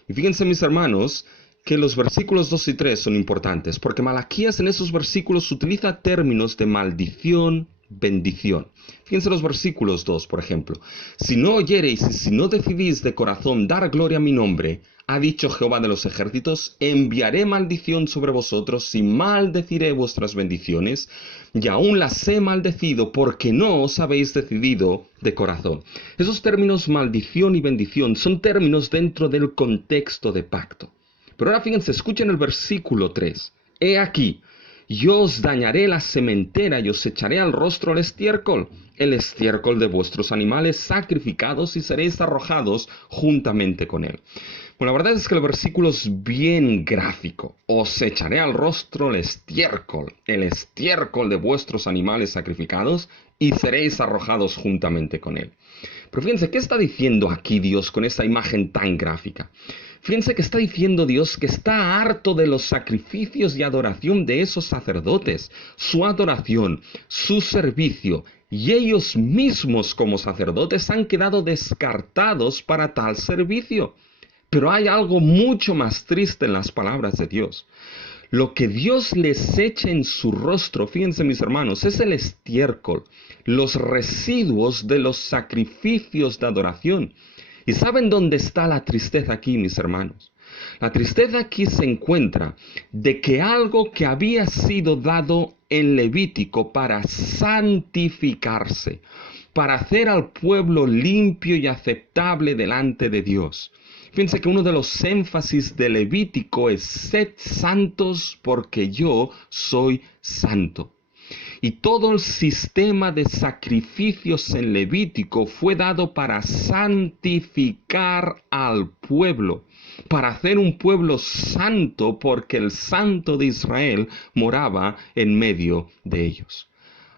Y fíjense, mis hermanos, que los versículos 2 y 3 son importantes, porque Malaquías en esos versículos utiliza términos de maldición, bendición. Fíjense los versículos 2, por ejemplo. Si no oyereis y si no decidís de corazón dar gloria a mi nombre, ha dicho Jehová de los ejércitos, enviaré maldición sobre vosotros y maldeciré vuestras bendiciones, y aún las he maldecido porque no os habéis decidido de corazón. Esos términos maldición y bendición son términos dentro del contexto de pacto. Pero ahora fíjense, escuchen el versículo 3. He aquí, yo os dañaré la sementera y os echaré al rostro el estiércol de vuestros animales sacrificados y seréis arrojados juntamente con él. Bueno, la verdad es que el versículo es bien gráfico. Os echaré al rostro el estiércol de vuestros animales sacrificados y seréis arrojados juntamente con él. Pero fíjense, ¿qué está diciendo aquí Dios con esta imagen tan gráfica? Fíjense que está diciendo Dios que está harto de los sacrificios y adoración de esos sacerdotes, su adoración, su servicio, y ellos mismos como sacerdotes han quedado descartados para tal servicio. Pero hay algo mucho más triste en las palabras de Dios. Lo que Dios les echa en su rostro, fíjense mis hermanos, es el estiércol, los residuos de los sacrificios de adoración. ¿Y saben dónde está la tristeza aquí, mis hermanos? La tristeza aquí se encuentra de que algo que había sido dado en Levítico para santificarse, para hacer al pueblo limpio y aceptable delante de Dios. Fíjense que uno de los énfasis de Levítico es sed santos porque yo soy santo. Y todo el sistema de sacrificios en Levítico fue dado para santificar al pueblo, para hacer un pueblo santo porque el Santo de Israel moraba en medio de ellos.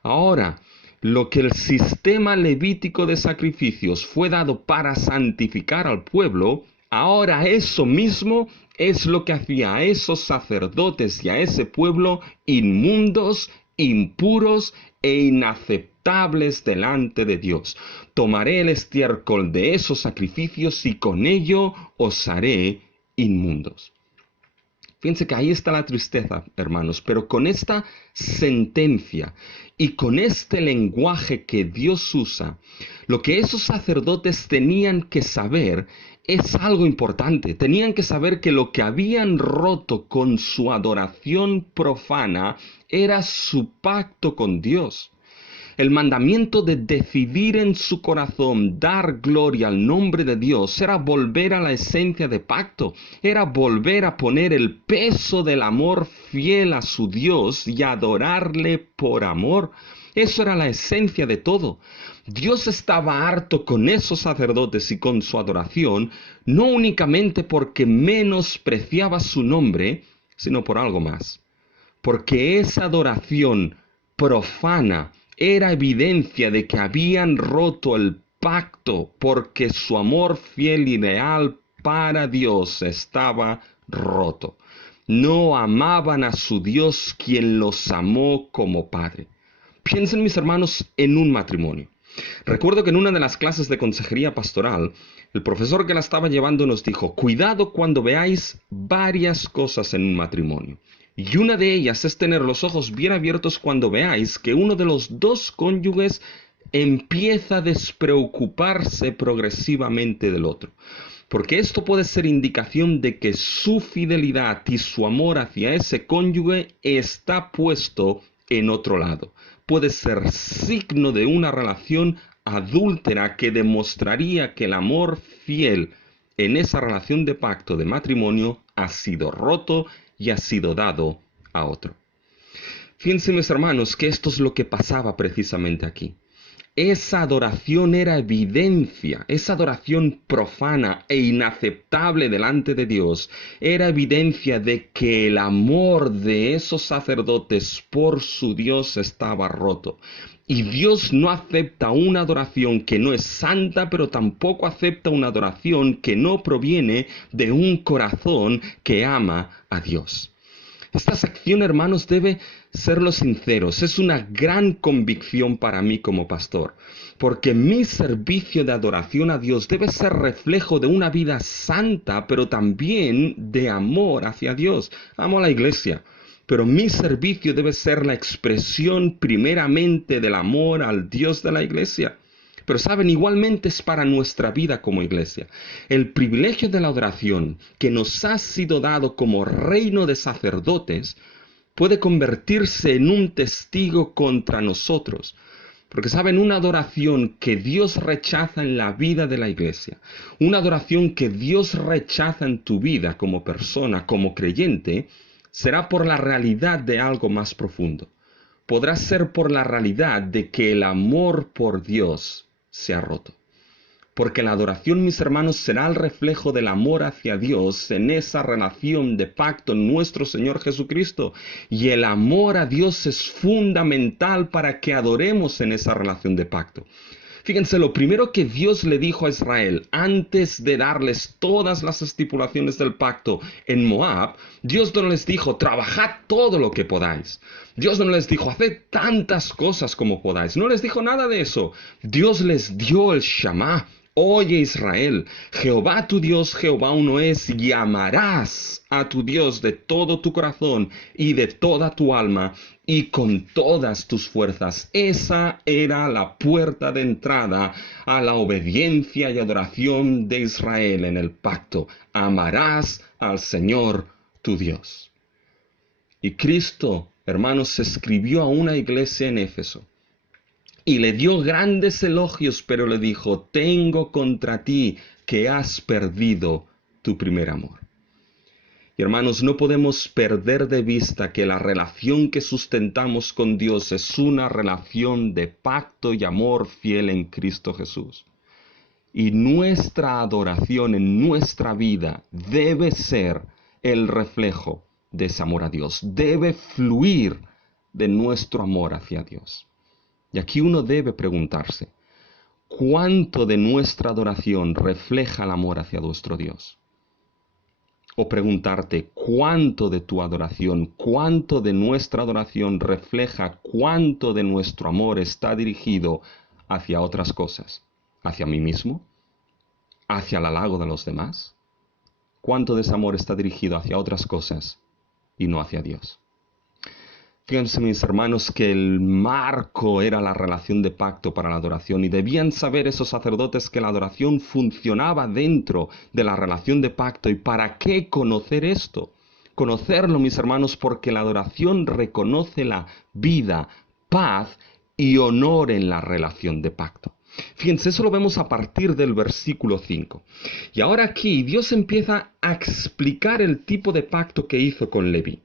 Ahora, lo que el sistema levítico de sacrificios fue dado para santificar al pueblo, ahora eso mismo es lo que hacía a esos sacerdotes y a ese pueblo inmundos, impuros e inaceptables delante de Dios. Tomaré el estiércol de esos sacrificios y con ello os haré inmundos. Fíjense que ahí está la tristeza, hermanos, pero con esta sentencia y con este lenguaje que Dios usa, lo que esos sacerdotes tenían que saber es algo importante. Tenían que saber que lo que habían roto con su adoración profana era su pacto con Dios. El mandamiento de decidir en su corazón dar gloria al nombre de Dios era volver a la esencia de pacto, era volver a poner el peso del amor fiel a su Dios y adorarle por amor. Eso era la esencia de todo. Dios estaba harto con esos sacerdotes y con su adoración, no únicamente porque menospreciaba su nombre, sino por algo más. Porque esa adoración profana era evidencia de que habían roto el pacto, porque su amor fiel y leal para Dios estaba roto. No amaban a su Dios, quien los amó como Padre. Piensen, mis hermanos, en un matrimonio. Recuerdo que en una de las clases de consejería pastoral, el profesor que la estaba llevando nos dijo: cuidado cuando veáis varias cosas en un matrimonio. Y una de ellas es tener los ojos bien abiertos cuando veáis que uno de los dos cónyuges empieza a despreocuparse progresivamente del otro. Porque esto puede ser indicación de que su fidelidad y su amor hacia ese cónyuge está puesto en otro lado. Puede ser signo de una relación adúltera que demostraría que el amor fiel en esa relación de pacto de matrimonio ha sido roto y ha sido dado a otro. Fíjense, mis hermanos, que esto es lo que pasaba precisamente aquí. Esa adoración era evidencia, esa adoración profana e inaceptable delante de Dios, era evidencia de que el amor de esos sacerdotes por su Dios estaba roto. Y Dios no acepta una adoración que no es santa, pero tampoco acepta una adoración que no proviene de un corazón que ama a Dios. Esta sección, hermanos, debe serlo sinceros. Es una gran convicción para mí como pastor, porque mi servicio de adoración a Dios debe ser reflejo de una vida santa, pero también de amor hacia Dios. Amo a la iglesia, pero mi servicio debe ser la expresión primeramente del amor al Dios de la iglesia. Pero saben, igualmente es para nuestra vida como iglesia. El privilegio de la adoración que nos ha sido dado como reino de sacerdotes puede convertirse en un testigo contra nosotros. Porque saben, una adoración que Dios rechaza en la vida de la iglesia, una adoración que Dios rechaza en tu vida como persona, como creyente, será por la realidad de algo más profundo. Podrá ser por la realidad de que el amor por Dios se ha roto. Porque la adoración, mis hermanos, será el reflejo del amor hacia Dios en esa relación de pacto en nuestro Señor Jesucristo. Y el amor a Dios es fundamental para que adoremos en esa relación de pacto. Fíjense, lo primero que Dios le dijo a Israel antes de darles todas las estipulaciones del pacto en Moab, Dios no les dijo: trabajad todo lo que podáis. Dios no les dijo: haced tantas cosas como podáis. No les dijo nada de eso. Dios les dio el Shamá. Oye, Israel, Jehová tu Dios, Jehová uno es, y amarás a tu Dios de todo tu corazón y de toda tu alma y con todas tus fuerzas. Esa era la puerta de entrada a la obediencia y adoración de Israel en el pacto. Amarás al Señor tu Dios. Y Cristo, hermanos, escribió a una iglesia en Éfeso y le dio grandes elogios, pero le dijo: tengo contra ti que has perdido tu primer amor. Y hermanos, no podemos perder de vista que la relación que sustentamos con Dios es una relación de pacto y amor fiel en Cristo Jesús. Y nuestra adoración en nuestra vida debe ser el reflejo de ese amor a Dios. Debe fluir de nuestro amor hacia Dios. Y aquí uno debe preguntarse: ¿cuánto de nuestra adoración refleja el amor hacia nuestro Dios? O preguntarte: ¿cuánto de tu adoración, cuánto de nuestra adoración refleja cuánto de nuestro amor está dirigido hacia otras cosas? ¿Hacia mí mismo? ¿Hacia el halago de los demás? ¿Cuánto de ese amor está dirigido hacia otras cosas y no hacia Dios. Fíjense, mis hermanos, que el marco era la relación de pacto para la adoración, y debían saber esos sacerdotes que la adoración funcionaba dentro de la relación de pacto. ¿Y para qué conocer esto? Conocerlo, mis hermanos, porque la adoración reconoce la vida, paz y honor en la relación de pacto. Fíjense, eso lo vemos a partir del versículo 5. Y ahora aquí Dios empieza a explicar el tipo de pacto que hizo con Leví.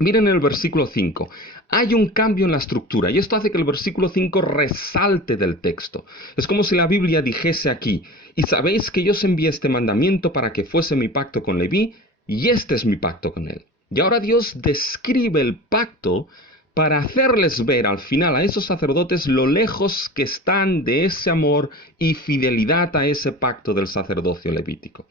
Miren el versículo 5. Hay un cambio en la estructura y esto hace que el versículo 5 resalte del texto. Es como si la Biblia dijese aquí: y sabéis que yo os envié este mandamiento para que fuese mi pacto con Leví, y este es mi pacto con él. Y ahora Dios describe el pacto para hacerles ver al final a esos sacerdotes lo lejos que están de ese amor y fidelidad a ese pacto del sacerdocio levítico.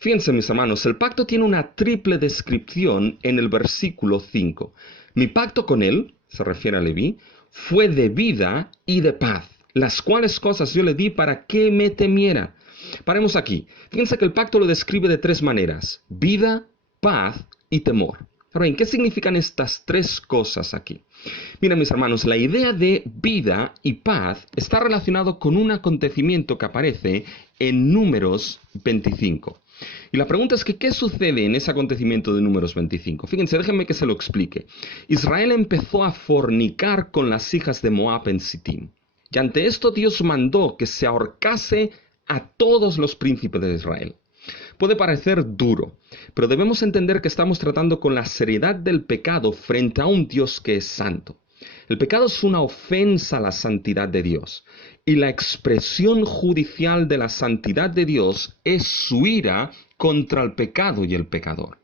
Fíjense, mis hermanos, el pacto tiene una triple descripción en el versículo 5. Mi pacto con él, se refiere a Leví, fue de vida y de paz, las cuales cosas yo le di para que me temiera. Paremos aquí. Fíjense que el pacto lo describe de tres maneras: vida, paz y temor. Ahora bien, ¿qué significan estas tres cosas aquí? Miren, mis hermanos, la idea de vida y paz está relacionado con un acontecimiento que aparece en Números 25. Y la pregunta es que, ¿qué sucede en ese acontecimiento de Números 25? Fíjense, déjenme que se lo explique. Israel empezó a fornicar con las hijas de Moab en Sittim. Y ante esto Dios mandó que se ahorcase a todos los príncipes de Israel. Puede parecer duro, pero debemos entender que estamos tratando con la seriedad del pecado frente a un Dios que es santo. El pecado es una ofensa a la santidad de Dios, y la expresión judicial de la santidad de Dios es su ira contra el pecado y el pecador.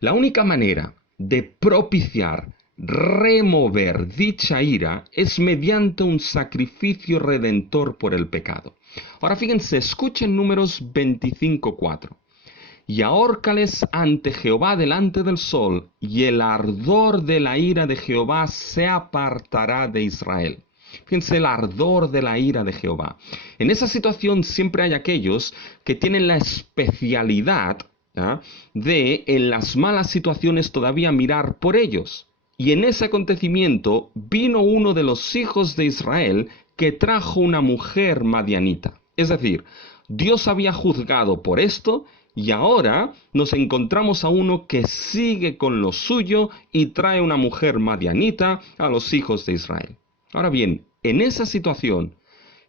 La única manera de propiciar, remover dicha ira es mediante un sacrificio redentor por el pecado. Ahora fíjense, escuchen Números 25:4. Y ahórcales ante Jehová delante del sol, y el ardor de la ira de Jehová se apartará de Israel. Fíjense, el ardor de la ira de Jehová. En esa situación siempre hay aquellos que tienen la especialidad de, en las malas situaciones, todavía mirar por ellos. Y en ese acontecimiento vino uno de los hijos de Israel que trajo una mujer madianita. Es decir, Dios había juzgado por esto y ahora nos encontramos a uno que sigue con lo suyo y trae una mujer madianita a los hijos de Israel. Ahora bien, en esa situación,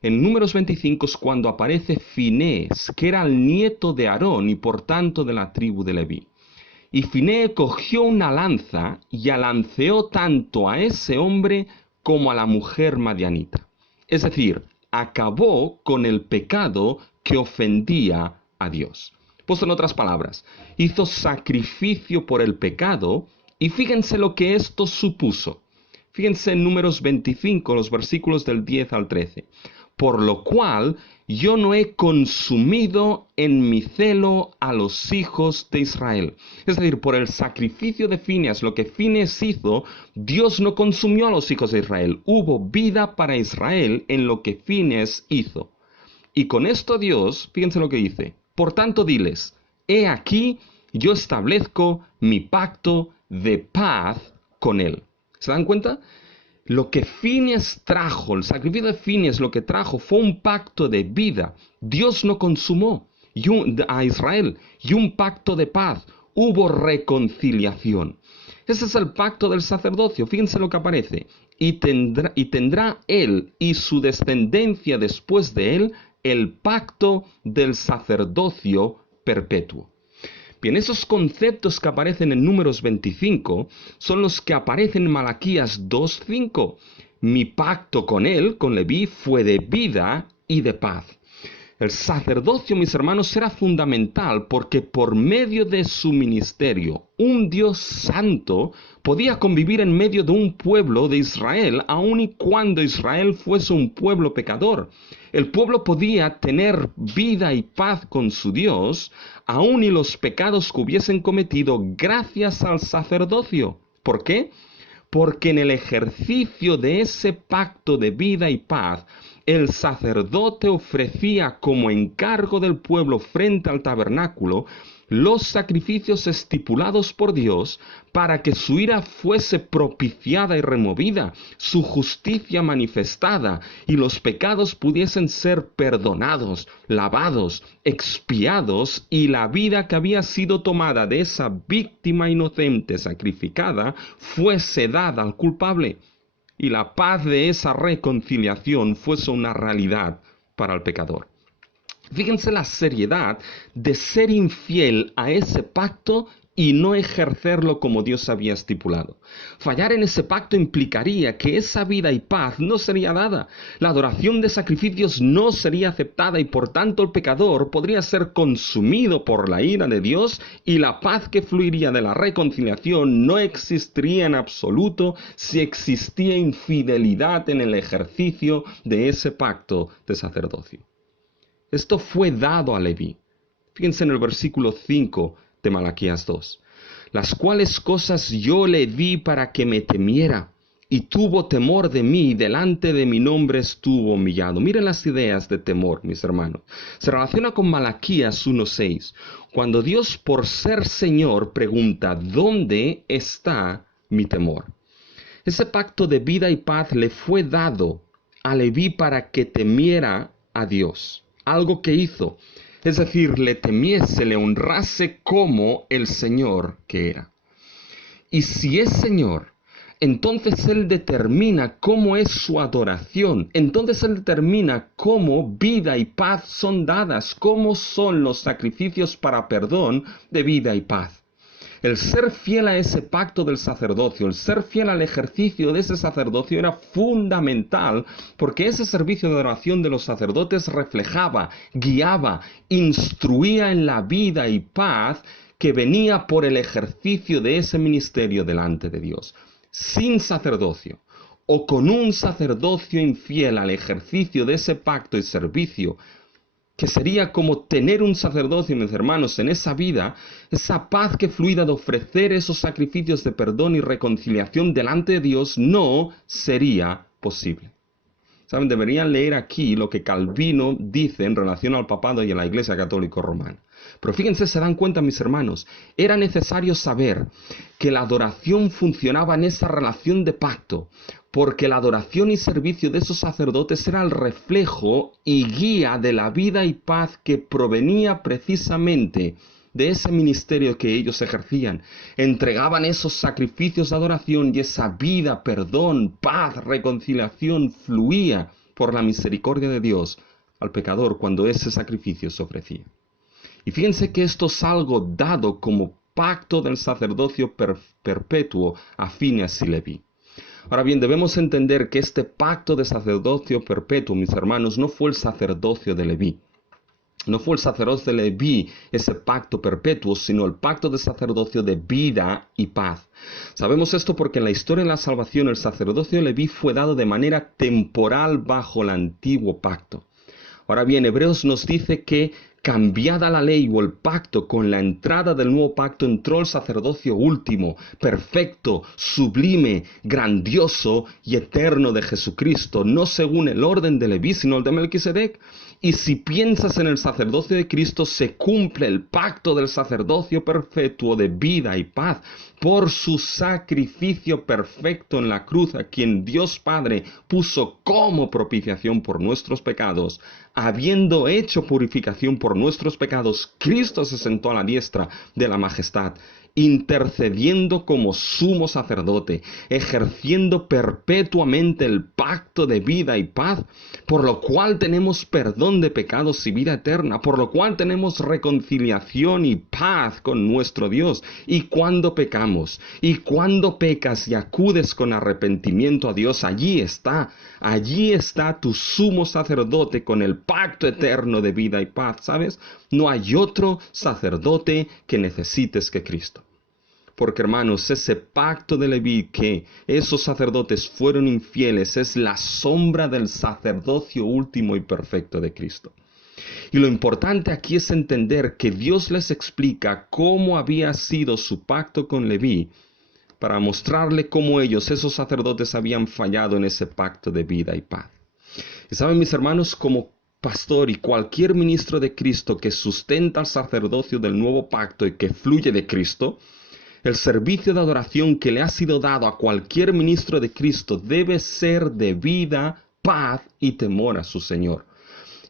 en Números 25 es cuando aparece Finés, que era el nieto de Aarón y por tanto de la tribu de Leví. Y Finés cogió una lanza y alanceó tanto a ese hombre como a la mujer madianita. Es decir, acabó con el pecado que ofendía a Dios. Puesto en otras palabras, hizo sacrificio por el pecado y fíjense lo que esto supuso. Fíjense en Números 25, los versículos del 10 al 13. Por lo cual yo no he consumido en mi celo a los hijos de Israel. Es decir, por el sacrificio de Finés, lo que Finés hizo, Dios no consumió a los hijos de Israel. Hubo vida para Israel en lo que Finés hizo. Y con esto Dios, fíjense lo que dice: por tanto diles, he aquí, yo establezco mi pacto de paz con él. ¿Se dan cuenta? Lo que Finés trajo, el sacrificio de Finés, lo que trajo fue un pacto de vida. Dios no consumó a Israel, y un pacto de paz. Hubo reconciliación. Ese es el pacto del sacerdocio. Fíjense lo que aparece. Y tendrá él y su descendencia después de él el pacto del sacerdocio perpetuo. Bien, esos conceptos que aparecen en Números 25 son los que aparecen en Malaquías 2:5. Mi pacto con él, con Leví, fue de vida y de paz. El sacerdocio, mis hermanos, era fundamental porque por medio de su ministerio, un Dios santo podía convivir en medio de un pueblo de Israel, aun y cuando Israel fuese un pueblo pecador. El pueblo podía tener vida y paz con su Dios, aun y los pecados que hubiesen cometido, gracias al sacerdocio. ¿Por qué? Porque en el ejercicio de ese pacto de vida y paz, el sacerdote ofrecía como encargo del pueblo frente al tabernáculo los sacrificios estipulados por Dios para que su ira fuese propiciada y removida, su justicia manifestada y los pecados pudiesen ser perdonados, lavados, expiados y la vida que había sido tomada de esa víctima inocente sacrificada fuese dada al culpable y la paz de esa reconciliación fuese una realidad para el pecador. Fíjense la seriedad de ser infiel a ese pacto y no ejercerlo como Dios había estipulado. Fallar en ese pacto implicaría que esa vida y paz no sería dada. La adoración de sacrificios no sería aceptada y por tanto el pecador podría ser consumido por la ira de Dios y la paz que fluiría de la reconciliación no existiría en absoluto si existía infidelidad en el ejercicio de ese pacto de sacerdocio. Esto fue dado a Leví. Fíjense en el versículo 5 de Malaquías 2. Las cuales cosas yo le di para que me temiera, y tuvo temor de mí, y delante de mi nombre estuvo humillado. Miren las ideas de temor, mis hermanos. Se relaciona con Malaquías 1:6, cuando Dios, por ser Señor, pregunta, ¿dónde está mi temor? Ese pacto de vida y paz le fue dado a Leví para que temiera a Dios. Algo que hizo, es decir, le temiese, le honrase como el Señor que era. Y si es Señor, entonces Él determina cómo es su adoración, entonces Él determina cómo vida y paz son dadas, cómo son los sacrificios para perdón de vida y paz. El ser fiel a ese pacto del sacerdocio, el ser fiel al ejercicio de ese sacerdocio era fundamental porque ese servicio de adoración de los sacerdotes reflejaba, guiaba, instruía en la vida y paz que venía por el ejercicio de ese ministerio delante de Dios. Sin sacerdocio o con un sacerdocio infiel al ejercicio de ese pacto y servicio, que sería como tener un sacerdocio, mis hermanos, en esa vida, esa paz que fluida de ofrecer esos sacrificios de perdón y reconciliación delante de Dios, no sería posible. ¿Saben? Deberían leer aquí lo que Calvino dice en relación al papado y a la Iglesia Católica Romana. Pero fíjense, se dan cuenta, mis hermanos, era necesario saber que la adoración funcionaba en esa relación de pacto, porque la adoración y servicio de esos sacerdotes era el reflejo y guía de la vida y paz que provenía precisamente de ese ministerio que ellos ejercían. Entregaban esos sacrificios de adoración y esa vida, perdón, paz, reconciliación fluía por la misericordia de Dios al pecador cuando ese sacrificio se ofrecía. Y fíjense que esto es algo dado como pacto del sacerdocio perpetuo a Fineas y Leví. Ahora bien, debemos entender que este pacto de sacerdocio perpetuo, mis hermanos, no fue el sacerdocio de Leví. No fue el sacerdocio de Leví ese pacto perpetuo, sino el pacto de sacerdocio de vida y paz. Sabemos esto porque en la historia de la salvación el sacerdocio de Leví fue dado de manera temporal bajo el antiguo pacto. Ahora bien, Hebreos nos dice que cambiada la ley o el pacto, con la entrada del nuevo pacto entró el sacerdocio último, perfecto, sublime, grandioso y eterno de Jesucristo, no según el orden de Leví, sino el de Melquisedec. Y si piensas en el sacerdocio de Cristo, se cumple el pacto del sacerdocio perpetuo de vida y paz por su sacrificio perfecto en la cruz, a quien Dios Padre puso como propiciación por nuestros pecados. Habiendo hecho purificación por nuestros pecados, Cristo se sentó a la diestra de la majestad, intercediendo como sumo sacerdote, ejerciendo perpetuamente el pacto de vida y paz, por lo cual tenemos perdón de pecados y vida eterna, por lo cual tenemos reconciliación y paz con nuestro Dios. Y cuando pecamos, y cuando pecas y acudes con arrepentimiento a Dios, allí está tu sumo sacerdote con el pacto eterno de vida y paz, ¿sabes? No hay otro sacerdote que necesites que Cristo. Porque, hermanos, ese pacto de Leví, que esos sacerdotes fueron infieles, es la sombra del sacerdocio último y perfecto de Cristo. Y lo importante aquí es entender que Dios les explica cómo había sido su pacto con Leví, para mostrarle cómo ellos, esos sacerdotes, habían fallado en ese pacto de vida y paz. Y saben, mis hermanos, como pastor y cualquier ministro de Cristo que sustenta el sacerdocio del nuevo pacto y que fluye de Cristo, el servicio de adoración que le ha sido dado a cualquier ministro de Cristo debe ser de vida, paz y temor a su Señor.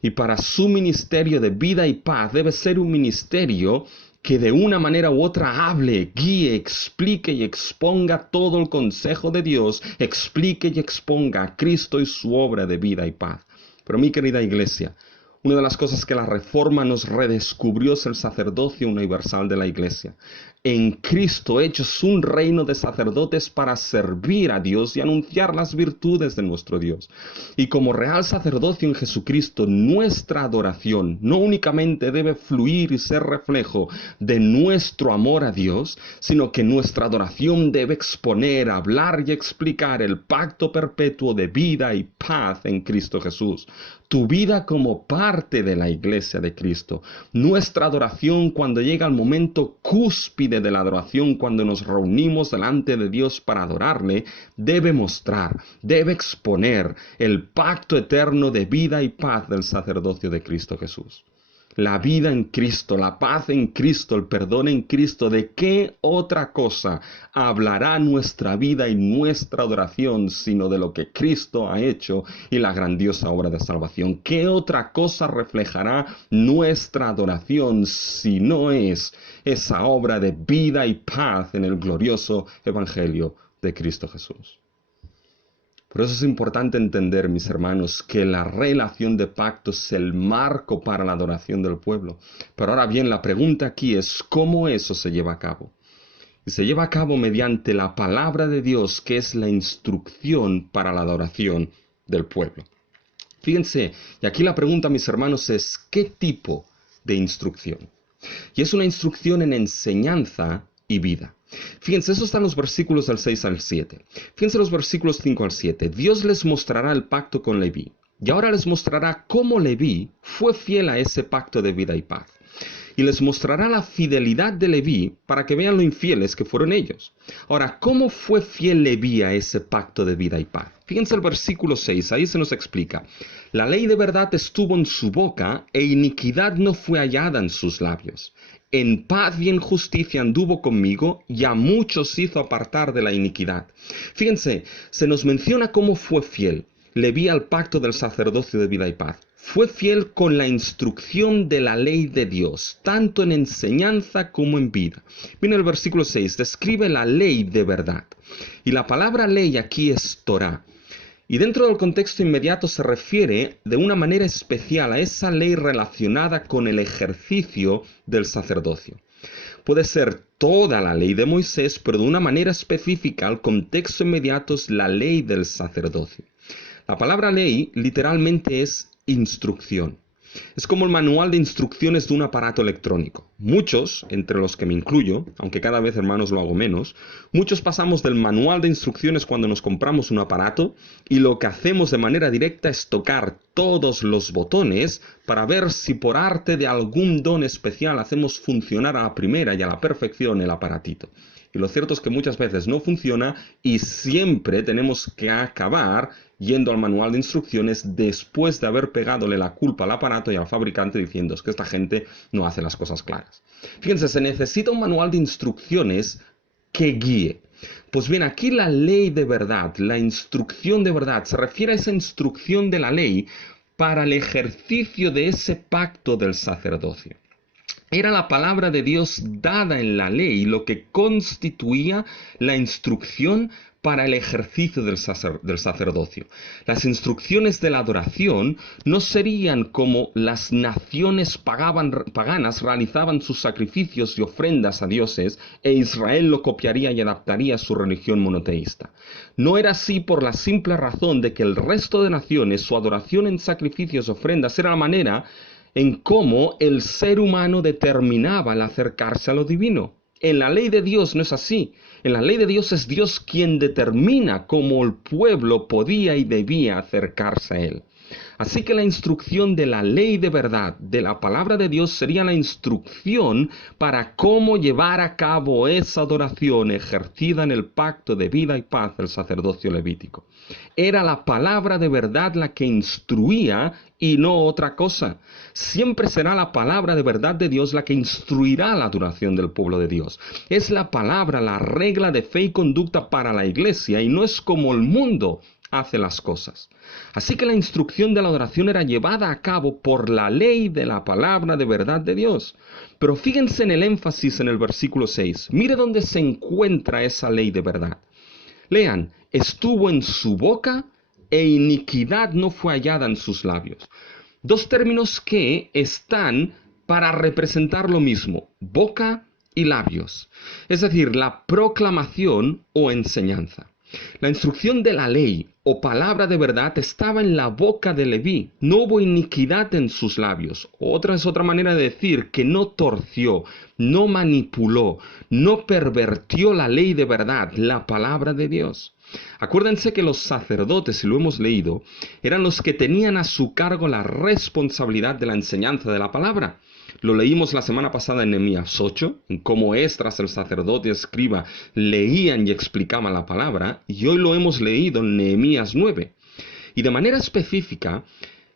Y para su ministerio de vida y paz debe ser un ministerio que de una manera u otra hable, guíe, explique y exponga todo el consejo de Dios, explique y exponga a Cristo y su obra de vida y paz. Pero mi querida iglesia, una de las cosas que la Reforma nos redescubrió es el sacerdocio universal de la iglesia. En Cristo hechos un reino de sacerdotes para servir a Dios y anunciar las virtudes de nuestro Dios. Y como real sacerdocio en Jesucristo, nuestra adoración no únicamente debe fluir y ser reflejo de nuestro amor a Dios, sino que nuestra adoración debe exponer, hablar y explicar el pacto perpetuo de vida y paz en Cristo Jesús. Tu vida como parte de la iglesia de Cristo. Nuestra adoración cuando llega el momento cúspide de la adoración, cuando nos reunimos delante de Dios para adorarle, debe mostrar, debe exponer el pacto eterno de vida y paz del sacerdocio de Cristo Jesús. La vida en Cristo, la paz en Cristo, el perdón en Cristo. ¿De qué otra cosa hablará nuestra vida y nuestra adoración sino de lo que Cristo ha hecho y la grandiosa obra de salvación? ¿Qué otra cosa reflejará nuestra adoración si no es esa obra de vida y paz en el glorioso Evangelio de Cristo Jesús? Por eso es importante entender, mis hermanos, que la relación de pacto es el marco para la adoración del pueblo. Pero ahora bien, la pregunta aquí es ¿cómo eso se lleva a cabo? Y se lleva a cabo mediante la palabra de Dios, que es la instrucción para la adoración del pueblo. Fíjense, y aquí la pregunta, mis hermanos, es ¿qué tipo de instrucción? Y es una instrucción en enseñanza y vida. Fíjense, eso está en los versículos del 6 al 7. Fíjense los versículos 5 al 7. Dios les mostrará el pacto con Leví. Y ahora les mostrará cómo Leví fue fiel a ese pacto de vida y paz. Y les mostrará la fidelidad de Leví para que vean lo infieles que fueron ellos. Ahora, ¿cómo fue fiel Leví a ese pacto de vida y paz? Fíjense el versículo 6, ahí se nos explica. La ley de verdad estuvo en su boca e iniquidad no fue hallada en sus labios. En paz y en justicia anduvo conmigo y a muchos hizo apartar de la iniquidad. Fíjense, se nos menciona cómo fue fiel Leví al pacto del sacerdocio de vida y paz. Fue fiel con la instrucción de la ley de Dios, tanto en enseñanza como en vida. Viene el versículo 6, describe la ley de verdad. Y la palabra ley aquí es Torá. Y dentro del contexto inmediato se refiere de una manera especial a esa ley relacionada con el ejercicio del sacerdocio. Puede ser toda la ley de Moisés, pero de una manera específica al contexto inmediato es la ley del sacerdocio. La palabra ley literalmente es instrucción. Es como el manual de instrucciones de un aparato electrónico. Muchos, entre los que me incluyo, aunque cada vez, hermanos, lo hago menos, muchos pasamos del manual de instrucciones cuando nos compramos un aparato y lo que hacemos de manera directa es tocar todos los botones para ver si por arte de algún don especial hacemos funcionar a la primera y a la perfección el aparatito. Y lo cierto es que muchas veces no funciona y siempre tenemos que acabar yendo al manual de instrucciones después de haber pegadole la culpa al aparato y al fabricante diciendo es que esta gente no hace las cosas claras. Fíjense, se necesita un manual de instrucciones que guíe. Pues bien, aquí la ley de verdad, la instrucción de verdad, se refiere a esa instrucción de la ley para el ejercicio de ese pacto del sacerdocio. Era la palabra de Dios dada en la ley lo que constituía la instrucción para el ejercicio del sacerdocio. Las instrucciones de la adoración no serían como las naciones paganas realizaban sus sacrificios y ofrendas a dioses e Israel lo copiaría y adaptaría a su religión monoteísta. No era así por la simple razón de que el resto de naciones su adoración en sacrificios y ofrendas era la manera en cómo el ser humano determinaba el acercarse a lo divino. En la ley de Dios no es así. En la ley de Dios es Dios quien determina cómo el pueblo podía y debía acercarse a Él. Así que la instrucción de la ley de verdad, de la palabra de Dios, sería la instrucción para cómo llevar a cabo esa adoración ejercida en el pacto de vida y paz del sacerdocio levítico. Era la palabra de verdad la que instruía y no otra cosa. Siempre será la palabra de verdad de Dios la que instruirá la adoración del pueblo de Dios. Es la palabra, la regla de fe y conducta para la iglesia, y no es como el mundo hace las cosas. Así que la instrucción de la adoración era llevada a cabo por la ley de la palabra de verdad de Dios. Pero fíjense en el énfasis en el versículo 6. Mire dónde se encuentra esa ley de verdad. Lean, estuvo en su boca e iniquidad no fue hallada en sus labios. Dos términos que están para representar lo mismo, boca y labios. Es decir, la proclamación o enseñanza. La instrucción de la ley o palabra de verdad estaba en la boca de Leví. No hubo iniquidad en sus labios. Es otra manera de decir que no torció, no manipuló, no pervertió la ley de verdad, la palabra de Dios. Acuérdense que los sacerdotes, si lo hemos leído, eran los que tenían a su cargo la responsabilidad de la enseñanza de la palabra. Lo leímos la semana pasada en Nehemías 8, en cómo Esdras, el sacerdote y escriba, leían y explicaban la palabra, y hoy lo hemos leído en Nehemías 9. Y de manera específica,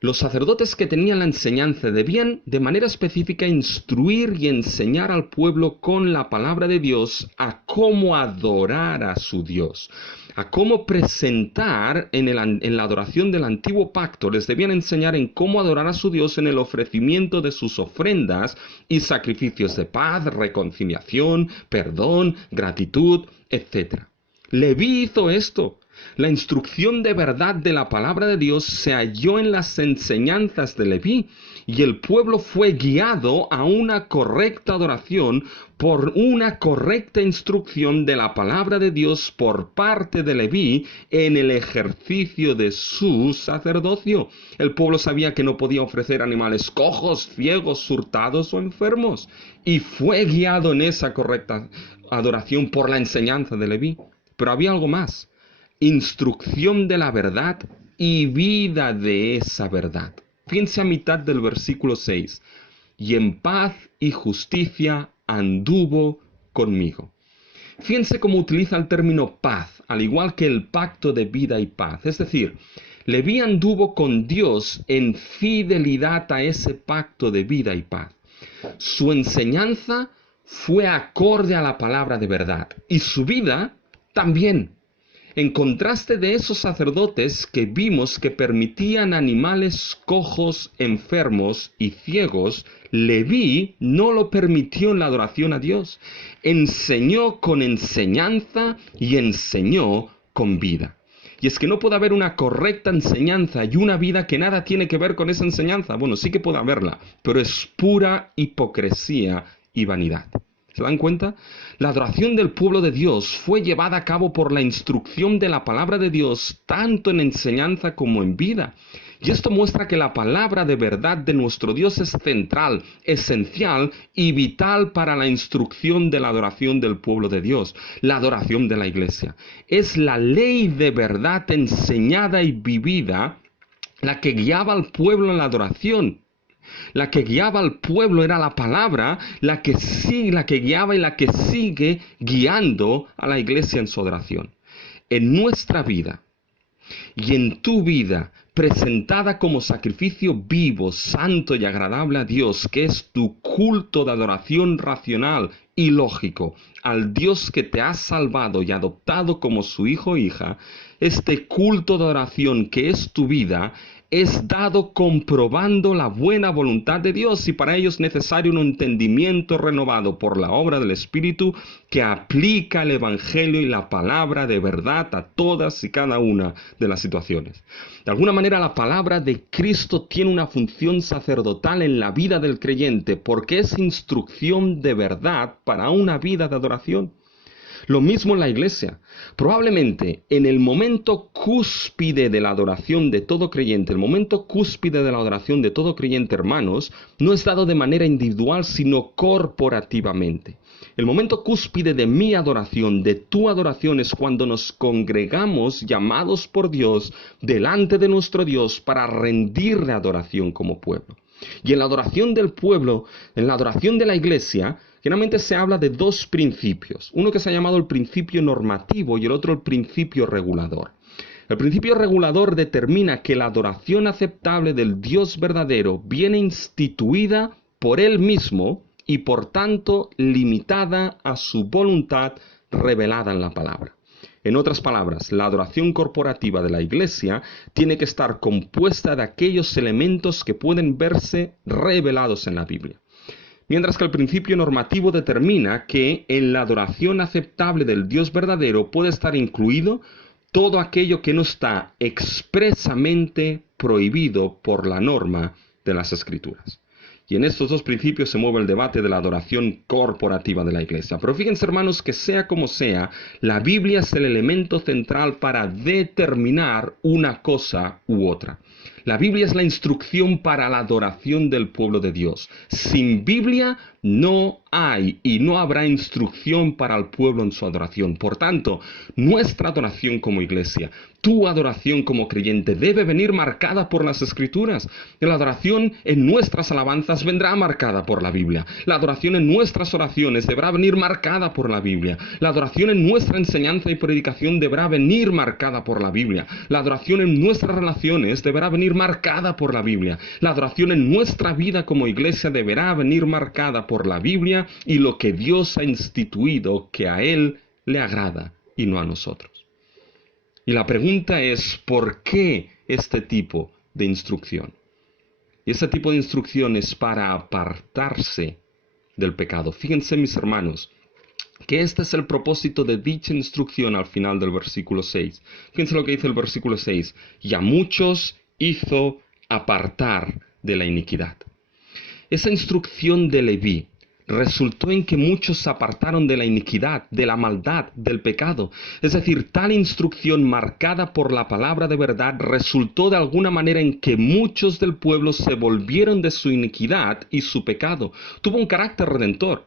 los sacerdotes que tenían la enseñanza debían de manera específica instruir y enseñar al pueblo con la palabra de Dios a cómo adorar a su Dios, a cómo presentar en la adoración del antiguo pacto. Les debían enseñar en cómo adorar a su Dios en el ofrecimiento de sus ofrendas y sacrificios de paz, reconciliación, perdón, gratitud, etc. Leví hizo esto. La instrucción de verdad de la palabra de Dios se halló en las enseñanzas de Leví, y el pueblo fue guiado a una correcta adoración por una correcta instrucción de la palabra de Dios por parte de Leví en el ejercicio de su sacerdocio. El pueblo sabía que no podía ofrecer animales cojos, ciegos, hurtados o enfermos, y fue guiado en esa correcta adoración por la enseñanza de Leví. Pero había algo más. Instrucción de la verdad y vida de esa verdad. Fíjense a mitad del versículo 6. Y en paz y justicia anduvo conmigo. Fíjense cómo utiliza el término paz, al igual que el pacto de vida y paz. Es decir, Leví anduvo con Dios en fidelidad a ese pacto de vida y paz. Su enseñanza fue acorde a la palabra de verdad, y su vida también. En contraste de esos sacerdotes que vimos que permitían animales cojos, enfermos y ciegos, Leví no lo permitió en la adoración a Dios. Enseñó con enseñanza y enseñó con vida. Y es que no puede haber una correcta enseñanza y una vida que nada tiene que ver con esa enseñanza. Bueno, sí que puede haberla, pero es pura hipocresía y vanidad. ¿Se dan cuenta? La adoración del pueblo de Dios fue llevada a cabo por la instrucción de la palabra de Dios, tanto en enseñanza como en vida. Y esto muestra que la palabra de verdad de nuestro Dios es central, esencial y vital para la instrucción de la adoración del pueblo de Dios, la adoración de la iglesia. Es la ley de verdad enseñada y vivida la que guiaba al pueblo en la adoración. La que guiaba al pueblo era la palabra, la que guiaba y la que sigue guiando a la iglesia en su adoración. En nuestra vida y en tu vida, presentada como sacrificio vivo, santo y agradable a Dios, que es tu culto de adoración racional y lógico al Dios que te ha salvado y adoptado como su hijo o hija, este culto de adoración que es tu vida, es dado comprobando la buena voluntad de Dios, y para ello es necesario un entendimiento renovado por la obra del Espíritu que aplica el Evangelio y la palabra de verdad a todas y cada una de las situaciones. De alguna manera, la palabra de Cristo tiene una función sacerdotal en la vida del creyente porque es instrucción de verdad para una vida de adoración. Lo mismo en la iglesia. Probablemente en el momento cúspide de la adoración de todo creyente, el momento cúspide de la adoración de todo creyente, hermanos, no es dado de manera individual, sino corporativamente. El momento cúspide de mi adoración, de tu adoración, es cuando nos congregamos llamados por Dios delante de nuestro Dios para rendirle adoración como pueblo. Y en la adoración del pueblo, en la adoración de la iglesia, generalmente se habla de dos principios. Uno que se ha llamado el principio normativo y el otro el principio regulador. El principio regulador determina que la adoración aceptable del Dios verdadero viene instituida por Él mismo y por tanto limitada a su voluntad revelada en la palabra. En otras palabras, la adoración corporativa de la iglesia tiene que estar compuesta de aquellos elementos que pueden verse revelados en la Biblia. Mientras que el principio normativo determina que en la adoración aceptable del Dios verdadero puede estar incluido todo aquello que no está expresamente prohibido por la norma de las Escrituras. Y en estos dos principios se mueve el debate de la adoración corporativa de la iglesia. Pero fíjense, hermanos, que sea como sea, la Biblia es el elemento central para determinar una cosa u otra. La Biblia es la instrucción para la adoración del pueblo de Dios. Sin Biblia no hay y no habrá instrucción para el pueblo en su adoración. Por tanto, nuestra adoración como iglesia, tu adoración como creyente, debe venir marcada por las Escrituras. La adoración en nuestras alabanzas vendrá marcada por la Biblia. La adoración en nuestras oraciones deberá venir marcada por la Biblia. La adoración en nuestra enseñanza y predicación deberá venir marcada por la Biblia. La adoración en nuestras relaciones deberá venir marcada por la Biblia. La adoración en nuestra vida como iglesia deberá venir marcada por la Biblia y lo que Dios ha instituido que a Él le agrada y no a nosotros. Y la pregunta es, ¿por qué este tipo de instrucción? Y este tipo de instrucción es para apartarse del pecado. Fíjense, mis hermanos, que este es el propósito de dicha instrucción al final del versículo 6. Fíjense lo que dice el versículo 6. Y a muchos hizo apartar de la iniquidad. Esa instrucción de Leví resultó en que muchos se apartaron de la iniquidad, de la maldad, del pecado. Es decir, tal instrucción marcada por la palabra de verdad resultó de alguna manera en que muchos del pueblo se volvieron de su iniquidad y su pecado. Tuvo un carácter redentor.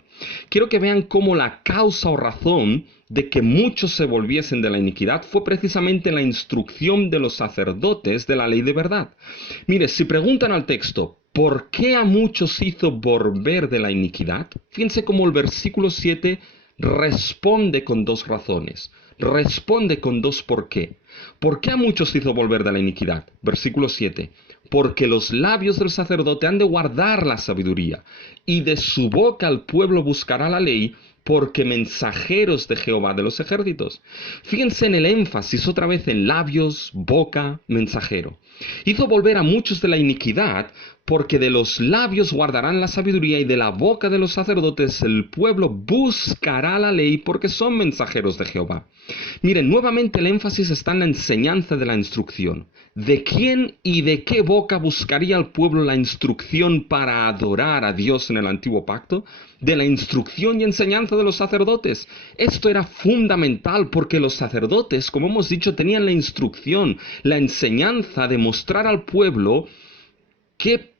Quiero que vean cómo la causa o razón de que muchos se volviesen de la iniquidad fue precisamente la instrucción de los sacerdotes de la ley de verdad. Mire, si preguntan al texto, ¿por qué a muchos hizo volver de la iniquidad? Fíjense cómo el versículo 7 responde con dos razones. Responde con dos por qué. ¿Por qué a muchos hizo volver de la iniquidad? Versículo 7. Porque los labios del sacerdote han de guardar la sabiduría, y de su boca el pueblo buscará la ley, porque mensajeros de Jehová de los ejércitos. Fíjense en el énfasis otra vez en labios, boca, mensajero. Hizo volver a muchos de la iniquidad, porque de los labios guardarán la sabiduría y de la boca de los sacerdotes el pueblo buscará la ley, porque son mensajeros de Jehová. Miren, nuevamente el énfasis está en la enseñanza de la instrucción. ¿De quién y de qué boca buscaría el pueblo la instrucción para adorar a Dios en el antiguo pacto? De la instrucción y enseñanza de los sacerdotes. Esto era fundamental porque los sacerdotes, como hemos dicho, tenían la instrucción, la enseñanza de mostrar al pueblo que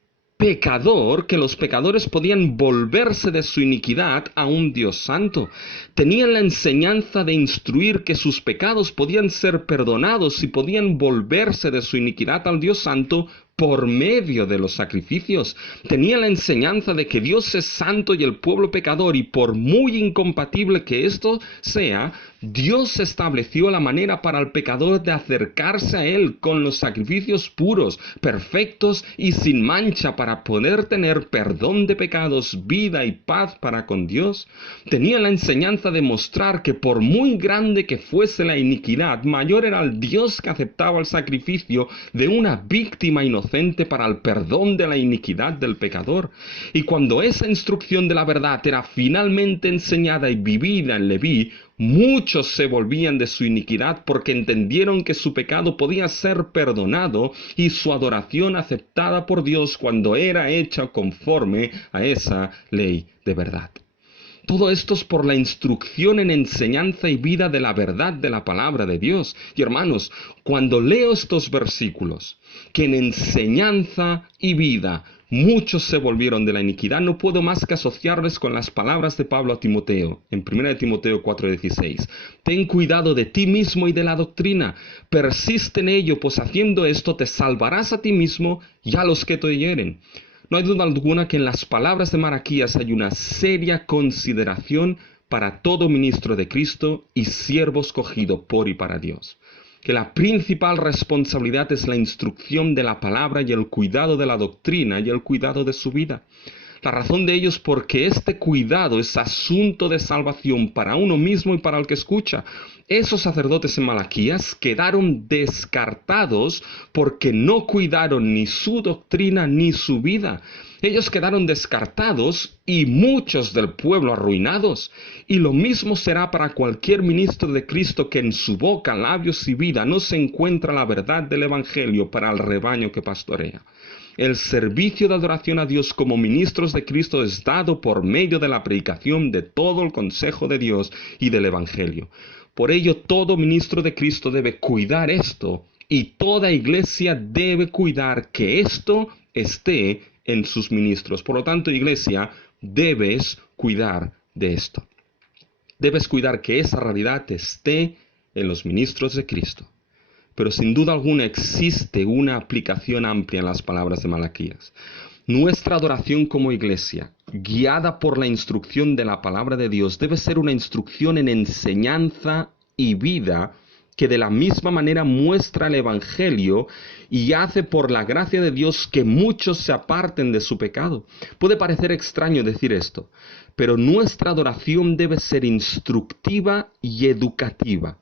los pecadores podían volverse de su iniquidad a un Dios santo. Tenían la enseñanza de instruir que sus pecados podían ser perdonados y podían volverse de su iniquidad al Dios santo por medio de los sacrificios. Tenían la enseñanza de que Dios es santo y el pueblo pecador, y por muy incompatible que esto sea, Dios estableció la manera para el pecador de acercarse a Él con los sacrificios puros, perfectos y sin mancha para poder tener perdón de pecados, vida y paz para con Dios. Tenían la enseñanza de mostrar que por muy grande que fuese la iniquidad, mayor era el Dios que aceptaba el sacrificio de una víctima inocente para el perdón de la iniquidad del pecador. Y cuando esa instrucción de la verdad era finalmente enseñada y vivida en Leví, muchos se volvían de su iniquidad porque entendieron que su pecado podía ser perdonado y su adoración aceptada por Dios cuando era hecha conforme a esa ley de verdad. Todo esto es por la instrucción en enseñanza y vida de la verdad de la palabra de Dios. Y hermanos, cuando leo estos versículos, que en enseñanza y vida muchos se volvieron de la iniquidad, no puedo más que asociarles con las palabras de Pablo a Timoteo, en 1 Timoteo 4:16. Ten cuidado de ti mismo y de la doctrina, persiste en ello, pues haciendo esto te salvarás a ti mismo y a los que te oyeren. No hay duda alguna que en las palabras de Malaquías hay una seria consideración para todo ministro de Cristo y siervo escogido por y para Dios. Que la principal responsabilidad es la instrucción de la palabra y el cuidado de la doctrina y el cuidado de su vida. La razón de ello es porque este cuidado es asunto de salvación para uno mismo y para el que escucha. Esos sacerdotes en Malaquías quedaron descartados porque no cuidaron ni su doctrina ni su vida. Ellos quedaron descartados y muchos del pueblo arruinados. Y lo mismo será para cualquier ministro de Cristo que en su boca, labios y vida no se encuentra la verdad del Evangelio para el rebaño que pastorea. El servicio de adoración a Dios como ministros de Cristo es dado por medio de la predicación de todo el consejo de Dios y del Evangelio. Por ello, todo ministro de Cristo debe cuidar esto y toda iglesia debe cuidar que esto esté en sus ministros. Por lo tanto, iglesia, debes cuidar de esto. Debes cuidar que esa realidad esté en los ministros de Cristo. Pero sin duda alguna existe una aplicación amplia en las palabras de Malaquías. Nuestra adoración como iglesia, guiada por la instrucción de la palabra de Dios, debe ser una instrucción en enseñanza y vida que de la misma manera muestra el Evangelio y hace por la gracia de Dios que muchos se aparten de su pecado. Puede parecer extraño decir esto, pero nuestra adoración debe ser instructiva y educativa.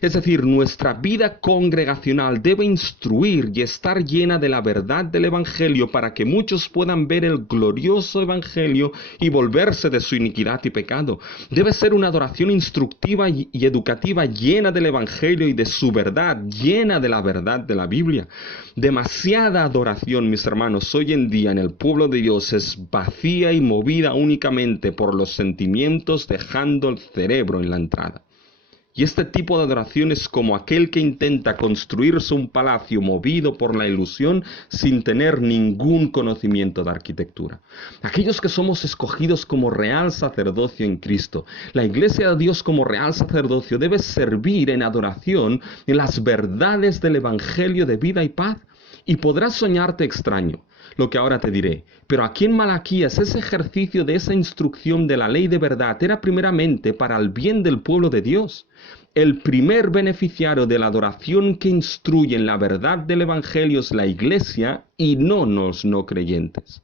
Es decir, nuestra vida congregacional debe instruir y estar llena de la verdad del Evangelio para que muchos puedan ver el glorioso Evangelio y volverse de su iniquidad y pecado. Debe ser una adoración instructiva y educativa llena del Evangelio y de su verdad, llena de la verdad de la Biblia. Demasiada adoración, mis hermanos, hoy en día en el pueblo de Dios es vacía y movida únicamente por los sentimientos, dejando el cerebro en la entrada. Y este tipo de adoración es como aquel que intenta construirse un palacio movido por la ilusión sin tener ningún conocimiento de arquitectura. Aquellos que somos escogidos como real sacerdocio en Cristo, la Iglesia de Dios como real sacerdocio debe servir en adoración en las verdades del Evangelio de vida y paz. Y podrás soñarte extraño lo que ahora te diré, pero aquí en Malaquías ese ejercicio de esa instrucción de la ley de verdad era primeramente para el bien del pueblo de Dios. El primer beneficiario de la adoración que instruye en la verdad del Evangelio es la Iglesia y no los no creyentes.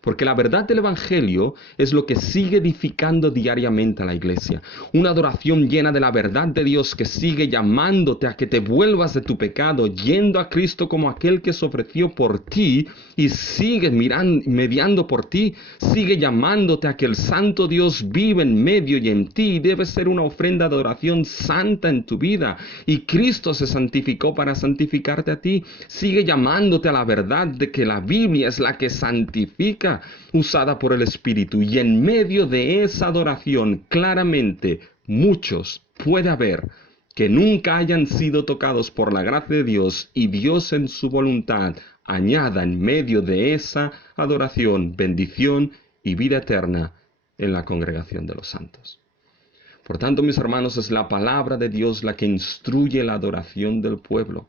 Porque la verdad del Evangelio es lo que sigue edificando diariamente a la iglesia. Una adoración llena de la verdad de Dios que sigue llamándote a que te vuelvas de tu pecado, yendo a Cristo como aquel que se ofreció por ti y sigue mediando por ti. Sigue llamándote a que el Santo Dios vive en medio y en ti y debe ser una ofrenda de adoración santa en tu vida. Y Cristo se santificó para santificarte a ti. Sigue llamándote a la verdad de que la Biblia es la que santifica, usada por el Espíritu, y en medio de esa adoración claramente muchos puede haber que nunca hayan sido tocados por la gracia de Dios y Dios en su voluntad añada en medio de esa adoración bendición y vida eterna en la congregación de los santos. Por tanto, mis hermanos, es la palabra de Dios la que instruye la adoración del pueblo,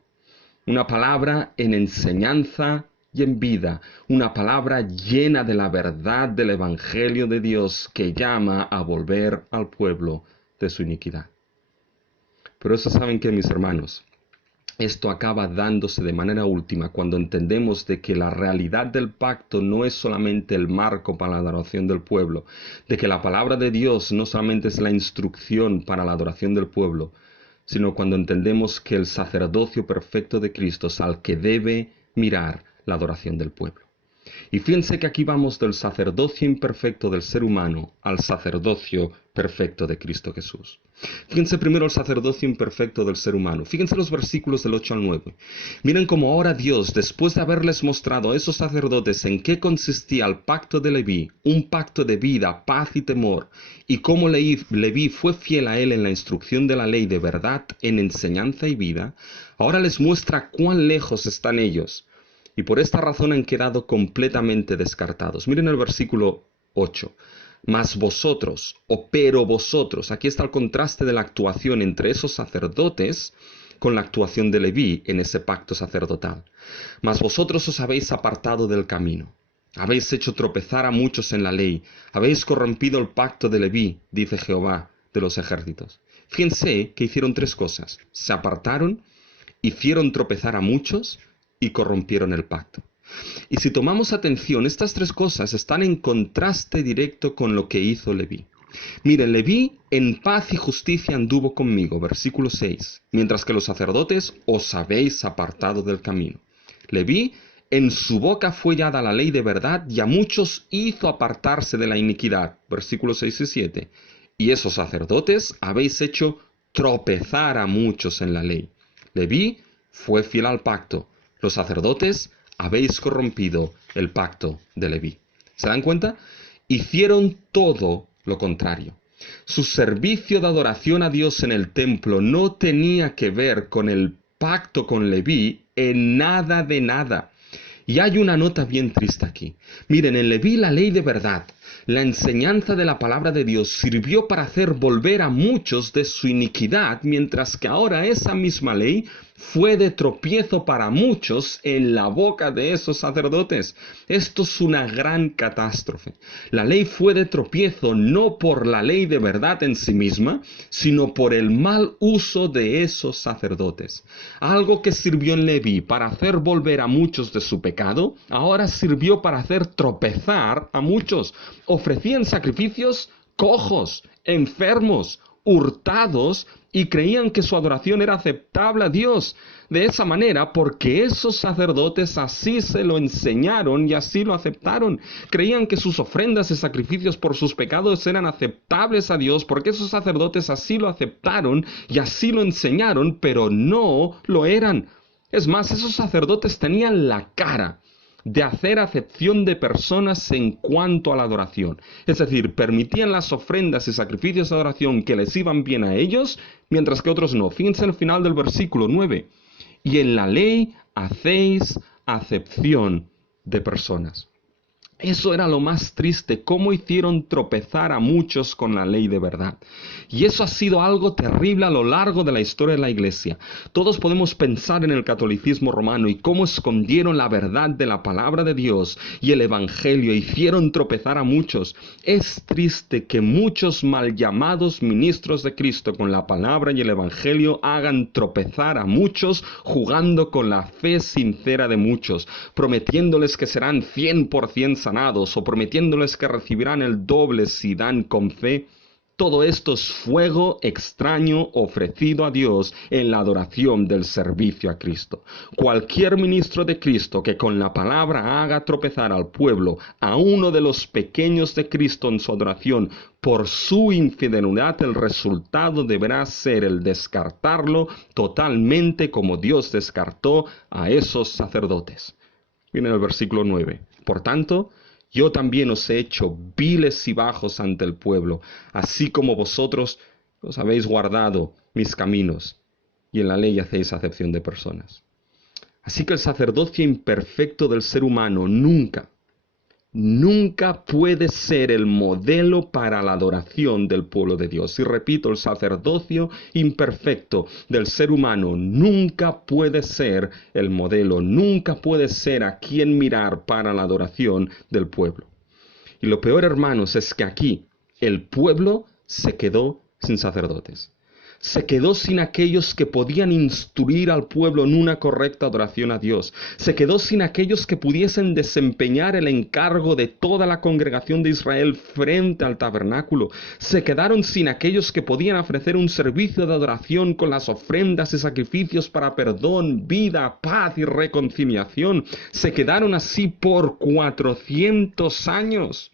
una palabra en enseñanza y en vida, una palabra llena de la verdad del Evangelio de Dios que llama a volver al pueblo de su iniquidad. Pero eso saben que, mis hermanos, esto acaba dándose de manera última cuando entendemos de que la realidad del pacto no es solamente el marco para la adoración del pueblo, de que la palabra de Dios no solamente es la instrucción para la adoración del pueblo, sino cuando entendemos que el sacerdocio perfecto de Cristo es al que debe mirar la adoración del pueblo. Y fíjense que aquí vamos del sacerdocio imperfecto del ser humano al sacerdocio perfecto de Cristo Jesús. Fíjense primero el sacerdocio imperfecto del ser humano. Fíjense los versículos del 8 al 9. Miren cómo ahora Dios, después de haberles mostrado a esos sacerdotes en qué consistía el pacto de Leví, un pacto de vida, paz y temor, y cómo Leví fue fiel a él en la instrucción de la ley de verdad, en enseñanza y vida, ahora les muestra cuán lejos están ellos. Y por esta razón han quedado completamente descartados. Miren el versículo 8. Mas vosotros, pero vosotros, aquí está el contraste de la actuación entre esos sacerdotes con la actuación de Leví en ese pacto sacerdotal. Mas vosotros os habéis apartado del camino. Habéis hecho tropezar a muchos en la ley. Habéis corrompido el pacto de Leví, dice Jehová de los ejércitos. Fíjense que hicieron tres cosas. Se apartaron, hicieron tropezar a muchos y corrompieron el pacto. Y si tomamos atención, estas tres cosas están en contraste directo con lo que hizo Leví. Miren, Leví en paz y justicia anduvo conmigo, versículo 6, mientras que los sacerdotes os habéis apartado del camino. Leví en su boca fue hallada la ley de verdad y a muchos hizo apartarse de la iniquidad, versículos 6 y 7. Y esos sacerdotes habéis hecho tropezar a muchos en la ley. Leví fue fiel al pacto. Los sacerdotes habéis corrompido el pacto de Leví. ¿Se dan cuenta? Hicieron todo lo contrario. Su servicio de adoración a Dios en el templo no tenía que ver con el pacto con Leví en nada de nada. Y hay una nota bien triste aquí. Miren, en Leví la ley de verdad, la enseñanza de la palabra de Dios sirvió para hacer volver a muchos de su iniquidad, mientras que ahora esa misma ley fue de tropiezo para muchos en la boca de esos sacerdotes. Esto es una gran catástrofe. La ley fue de tropiezo no por la ley de verdad en sí misma, sino por el mal uso de esos sacerdotes. Algo que sirvió en Leví para hacer volver a muchos de su pecado, ahora sirvió para hacer tropezar a muchos. Ofrecían sacrificios cojos, enfermos, hurtados, y creían que su adoración era aceptable a Dios. De esa manera, porque esos sacerdotes así se lo enseñaron y así lo aceptaron. Creían que sus ofrendas y sacrificios por sus pecados eran aceptables a Dios, porque esos sacerdotes así lo aceptaron y así lo enseñaron, pero no lo eran. Es más, esos sacerdotes tenían la cara de hacer acepción de personas en cuanto a la adoración. Es decir, permitían las ofrendas y sacrificios de adoración que les iban bien a ellos, mientras que otros no. Fíjense el final del versículo 9. Y en la ley hacéis acepción de personas. Eso era lo más triste, cómo hicieron tropezar a muchos con la ley de verdad. Y eso ha sido algo terrible a lo largo de la historia de la Iglesia. Todos podemos pensar en el catolicismo romano y cómo escondieron la verdad de la palabra de Dios y el Evangelio, hicieron tropezar a muchos. Es triste que muchos mal llamados ministros de Cristo con la palabra y el Evangelio hagan tropezar a muchos, jugando con la fe sincera de muchos, prometiéndoles que serán 100% sanados o prometiéndoles que recibirán el doble si dan con fe. Todo esto es fuego extraño ofrecido a Dios en la adoración del servicio a Cristo. Cualquier ministro de Cristo que con la palabra haga tropezar al pueblo, a uno de los pequeños de Cristo en su adoración, por su infidelidad, el resultado deberá ser el descartarlo totalmente como Dios descartó a esos sacerdotes. Miren el versículo 9. Por tanto, yo también os he hecho viles y bajos ante el pueblo, así como vosotros os habéis guardado mis caminos, y en la ley hacéis acepción de personas. Así que el sacerdocio imperfecto del ser humano nunca puede ser el modelo para la adoración del pueblo de Dios. Y repito, el sacerdocio imperfecto del ser humano nunca puede ser el modelo, nunca puede ser a quien mirar para la adoración del pueblo. Y lo peor, hermanos, es que aquí el pueblo se quedó sin sacerdotes. Se quedó sin aquellos que podían instruir al pueblo en una correcta adoración a Dios. Se quedó sin aquellos que pudiesen desempeñar el encargo de toda la congregación de Israel frente al tabernáculo. Se quedaron sin aquellos que podían ofrecer un servicio de adoración con las ofrendas y sacrificios para perdón, vida, paz y reconciliación. Se quedaron así por 400 años.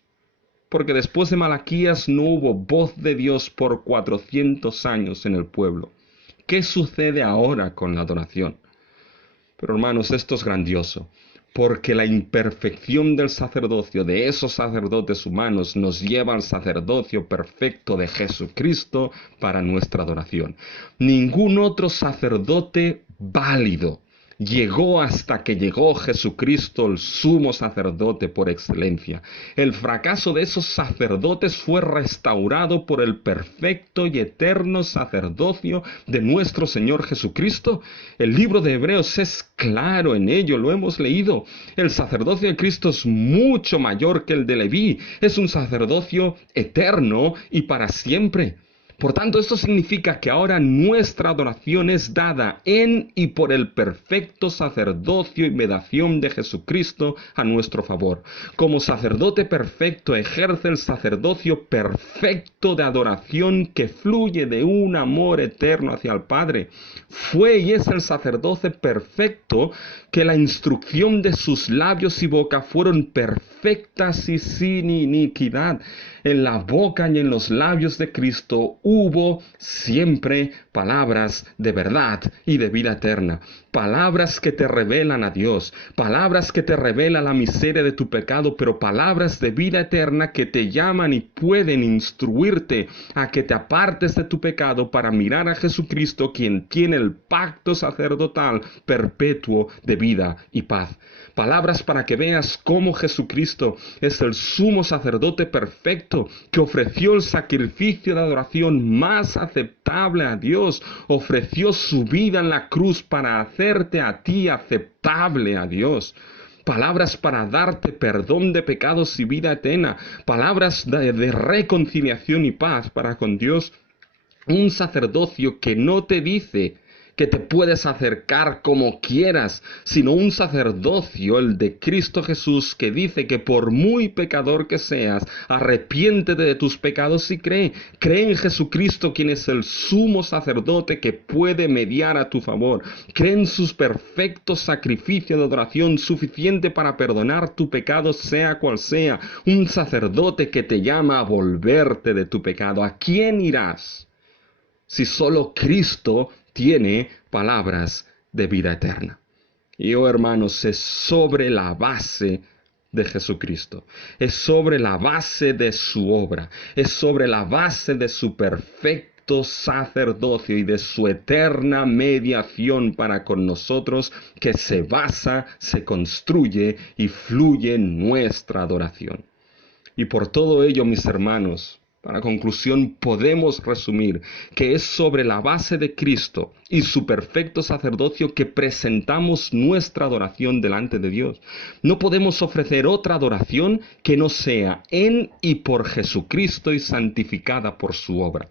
Porque después de Malaquías no hubo voz de Dios por 400 años en el pueblo. ¿Qué sucede ahora con la adoración? Pero hermanos, esto es grandioso, porque la imperfección del sacerdocio, de esos sacerdotes humanos, nos lleva al sacerdocio perfecto de Jesucristo para nuestra adoración. Ningún otro sacerdote válido llegó hasta que llegó Jesucristo, el sumo sacerdote por excelencia. El fracaso de esos sacerdotes fue restaurado por el perfecto y eterno sacerdocio de nuestro Señor Jesucristo. El libro de Hebreos es claro en ello, lo hemos leído. El sacerdocio de Cristo es mucho mayor que el de Leví. Es un sacerdocio eterno y para siempre. Por tanto, esto significa que ahora nuestra adoración es dada en y por el perfecto sacerdocio y mediación de Jesucristo a nuestro favor. Como sacerdote perfecto ejerce el sacerdocio perfecto de adoración que fluye de un amor eterno hacia el Padre. Fue y es el sacerdote perfecto que la instrucción de sus labios y boca fueron perfectas y sin iniquidad. En la boca y en los labios de Cristo hubo siempre palabras de verdad y de vida eterna. Palabras que te revelan a Dios, palabras que te revelan la miseria de tu pecado, pero palabras de vida eterna que te llaman y pueden instruirte a que te apartes de tu pecado para mirar a Jesucristo, quien tiene el pacto sacerdotal perpetuo de vida y paz. Palabras para que veas cómo Jesucristo es el sumo sacerdote perfecto que ofreció el sacrificio de adoración más aceptable a Dios. Ofreció su vida en la cruz para hacerte a ti aceptable a Dios. Palabras para darte perdón de pecados y vida eterna. Palabras de reconciliación y paz para con Dios. Un sacerdocio que no te dice que te puedes acercar como quieras, sino un sacerdocio, el de Cristo Jesús, que dice que por muy pecador que seas, arrepiéntete de tus pecados y cree. Cree en Jesucristo, quien es el sumo sacerdote que puede mediar a tu favor. Cree en sus perfectos sacrificios de adoración suficiente para perdonar tu pecado, sea cual sea. Un sacerdote que te llama a volverte de tu pecado. ¿A quién irás si solo Cristo tiene palabras de vida eterna? Y hermanos, es sobre la base de Jesucristo, es sobre la base de su obra, es sobre la base de su perfecto sacerdocio y de su eterna mediación para con nosotros que se basa, se construye y fluye nuestra adoración. Y por todo ello, mis hermanos, para conclusión, podemos resumir que es sobre la base de Cristo y su perfecto sacerdocio que presentamos nuestra adoración delante de Dios. No podemos ofrecer otra adoración que no sea en y por Jesucristo y santificada por su obra.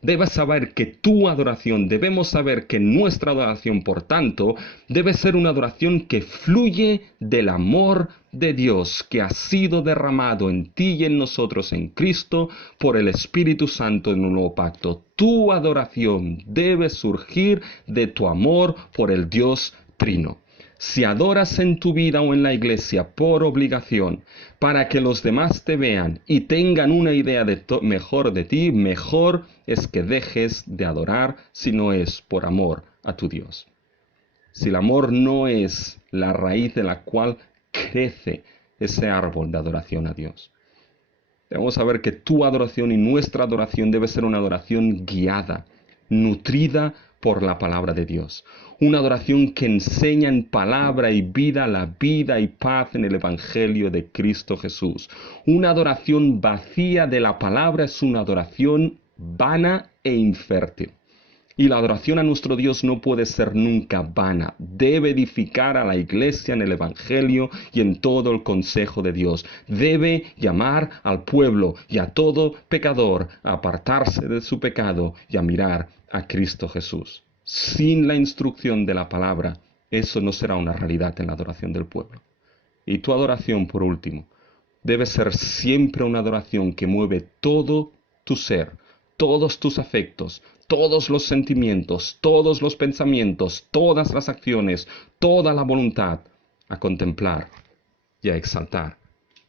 Debes saber que tu adoración, debemos saber que nuestra adoración, por tanto, debe ser una adoración que fluye del amor de Dios que ha sido derramado en ti y en nosotros en Cristo por el Espíritu Santo en un nuevo pacto. Tu adoración debe surgir de tu amor por el Dios Trino. Si adoras en tu vida o en la iglesia por obligación, para que los demás te vean y tengan una idea mejor de ti, mejor es que dejes de adorar si no es por amor a tu Dios. Si el amor no es la raíz de la cual crece ese árbol de adoración a Dios. Debemos saber que tu adoración y nuestra adoración debe ser una adoración guiada, nutrida por la palabra de Dios. Una adoración que enseña en palabra y vida la vida y paz en el Evangelio de Cristo Jesús. Una adoración vacía de la palabra es una adoración vana e infértil. Y la adoración a nuestro Dios no puede ser nunca vana. Debe edificar a la iglesia en el Evangelio y en todo el consejo de Dios. Debe llamar al pueblo y a todo pecador a apartarse de su pecado y a mirar a Cristo Jesús. Sin la instrucción de la palabra, eso no será una realidad en la adoración del pueblo. Y tu adoración, por último, debe ser siempre una adoración que mueve todo tu ser, todos tus afectos, todos los sentimientos, todos los pensamientos, todas las acciones, toda la voluntad a contemplar y a exaltar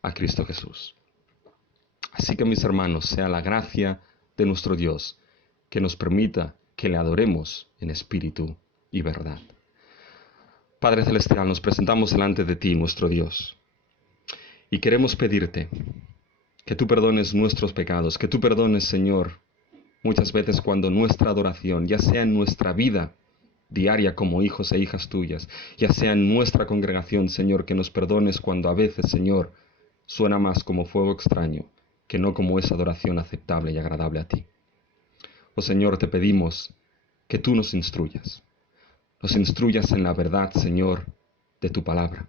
a Cristo Jesús. Así que, mis hermanos, sea la gracia de nuestro Dios que nos permita que le adoremos en espíritu y verdad. Padre Celestial, nos presentamos delante de ti, nuestro Dios, y queremos pedirte que tú perdones nuestros pecados, que tú perdones, Señor, muchas veces cuando nuestra adoración, ya sea en nuestra vida diaria como hijos e hijas tuyas, ya sea en nuestra congregación, Señor, que nos perdones cuando a veces, Señor, suena más como fuego extraño que no como esa adoración aceptable y agradable a ti. Oh Señor, te pedimos que tú nos instruyas en la verdad, Señor, de tu palabra.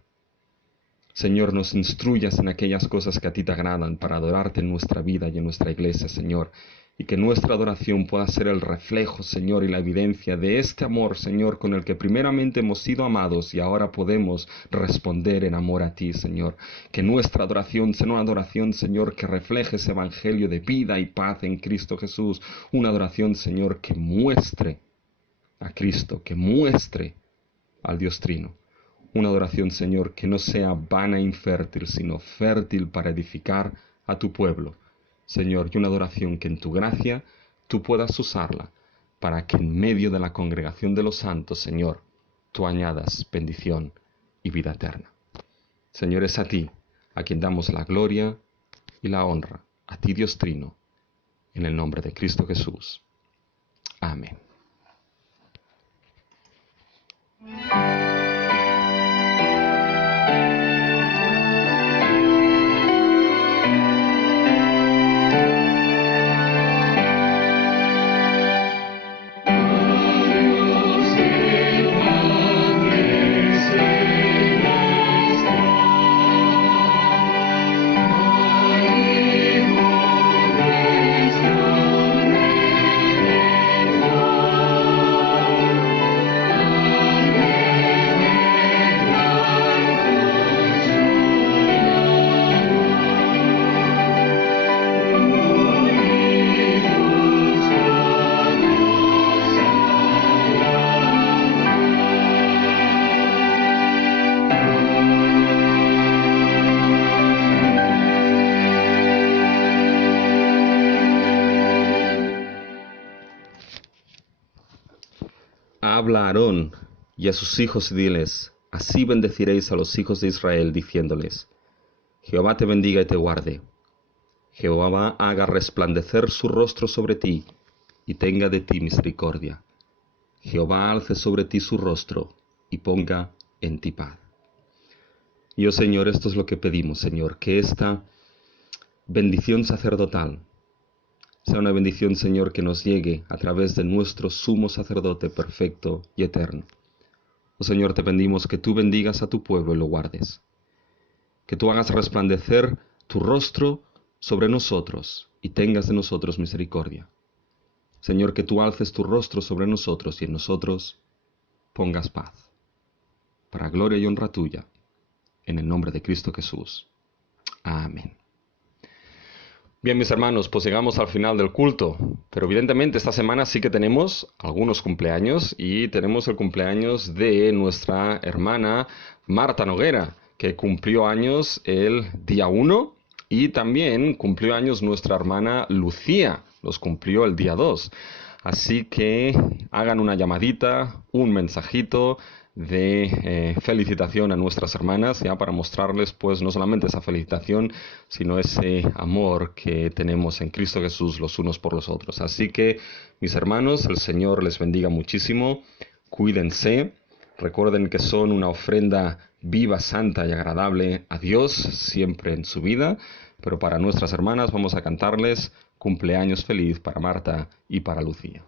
Señor, nos instruyas en aquellas cosas que a ti te agradan para adorarte en nuestra vida y en nuestra iglesia, Señor. Y que nuestra adoración pueda ser el reflejo, Señor, y la evidencia de este amor, Señor, con el que primeramente hemos sido amados y ahora podemos responder en amor a ti, Señor. Que nuestra adoración sea una adoración, Señor, que refleje ese evangelio de vida y paz en Cristo Jesús. Una adoración, Señor, que muestre a Cristo, que muestre al Dios Trino. Una adoración, Señor, que no sea vana e infértil, sino fértil para edificar a tu pueblo. Señor, y una adoración que en tu gracia tú puedas usarla para que en medio de la congregación de los santos, Señor, tú añadas bendición y vida eterna. Señor, es a ti a quien damos la gloria y la honra, a ti Dios Trino, en el nombre de Cristo Jesús. Amén. Habla a Aarón y a sus hijos y diles, así bendeciréis a los hijos de Israel, diciéndoles, Jehová te bendiga y te guarde. Jehová haga resplandecer su rostro sobre ti y tenga de ti misericordia. Jehová alce sobre ti su rostro y ponga en ti paz. Y oh Señor, esto es lo que pedimos, Señor, que esta bendición sacerdotal sea una bendición, Señor, que nos llegue a través de nuestro sumo sacerdote perfecto y eterno. Oh Señor, te pedimos que tú bendigas a tu pueblo y lo guardes. Que tú hagas resplandecer tu rostro sobre nosotros y tengas de nosotros misericordia. Señor, que tú alces tu rostro sobre nosotros y en nosotros pongas paz. Para gloria y honra tuya, en el nombre de Cristo Jesús. Amén. Bien, mis hermanos, pues llegamos al final del culto, pero evidentemente esta semana sí que tenemos algunos cumpleaños y tenemos el cumpleaños de nuestra hermana Marta Noguera, que cumplió años el día 1 y también cumplió años nuestra hermana Lucía, los cumplió el día 2. Así que hagan una llamadita, un mensajito de felicitación a nuestras hermanas, ya para mostrarles pues no solamente esa felicitación, sino ese amor que tenemos en Cristo Jesús los unos por los otros. Así que, mis hermanos, el Señor les bendiga muchísimo, cuídense, recuerden que son una ofrenda viva, santa y agradable a Dios siempre en su vida, pero para nuestras hermanas vamos a cantarles cumpleaños feliz para Marta y para Lucía.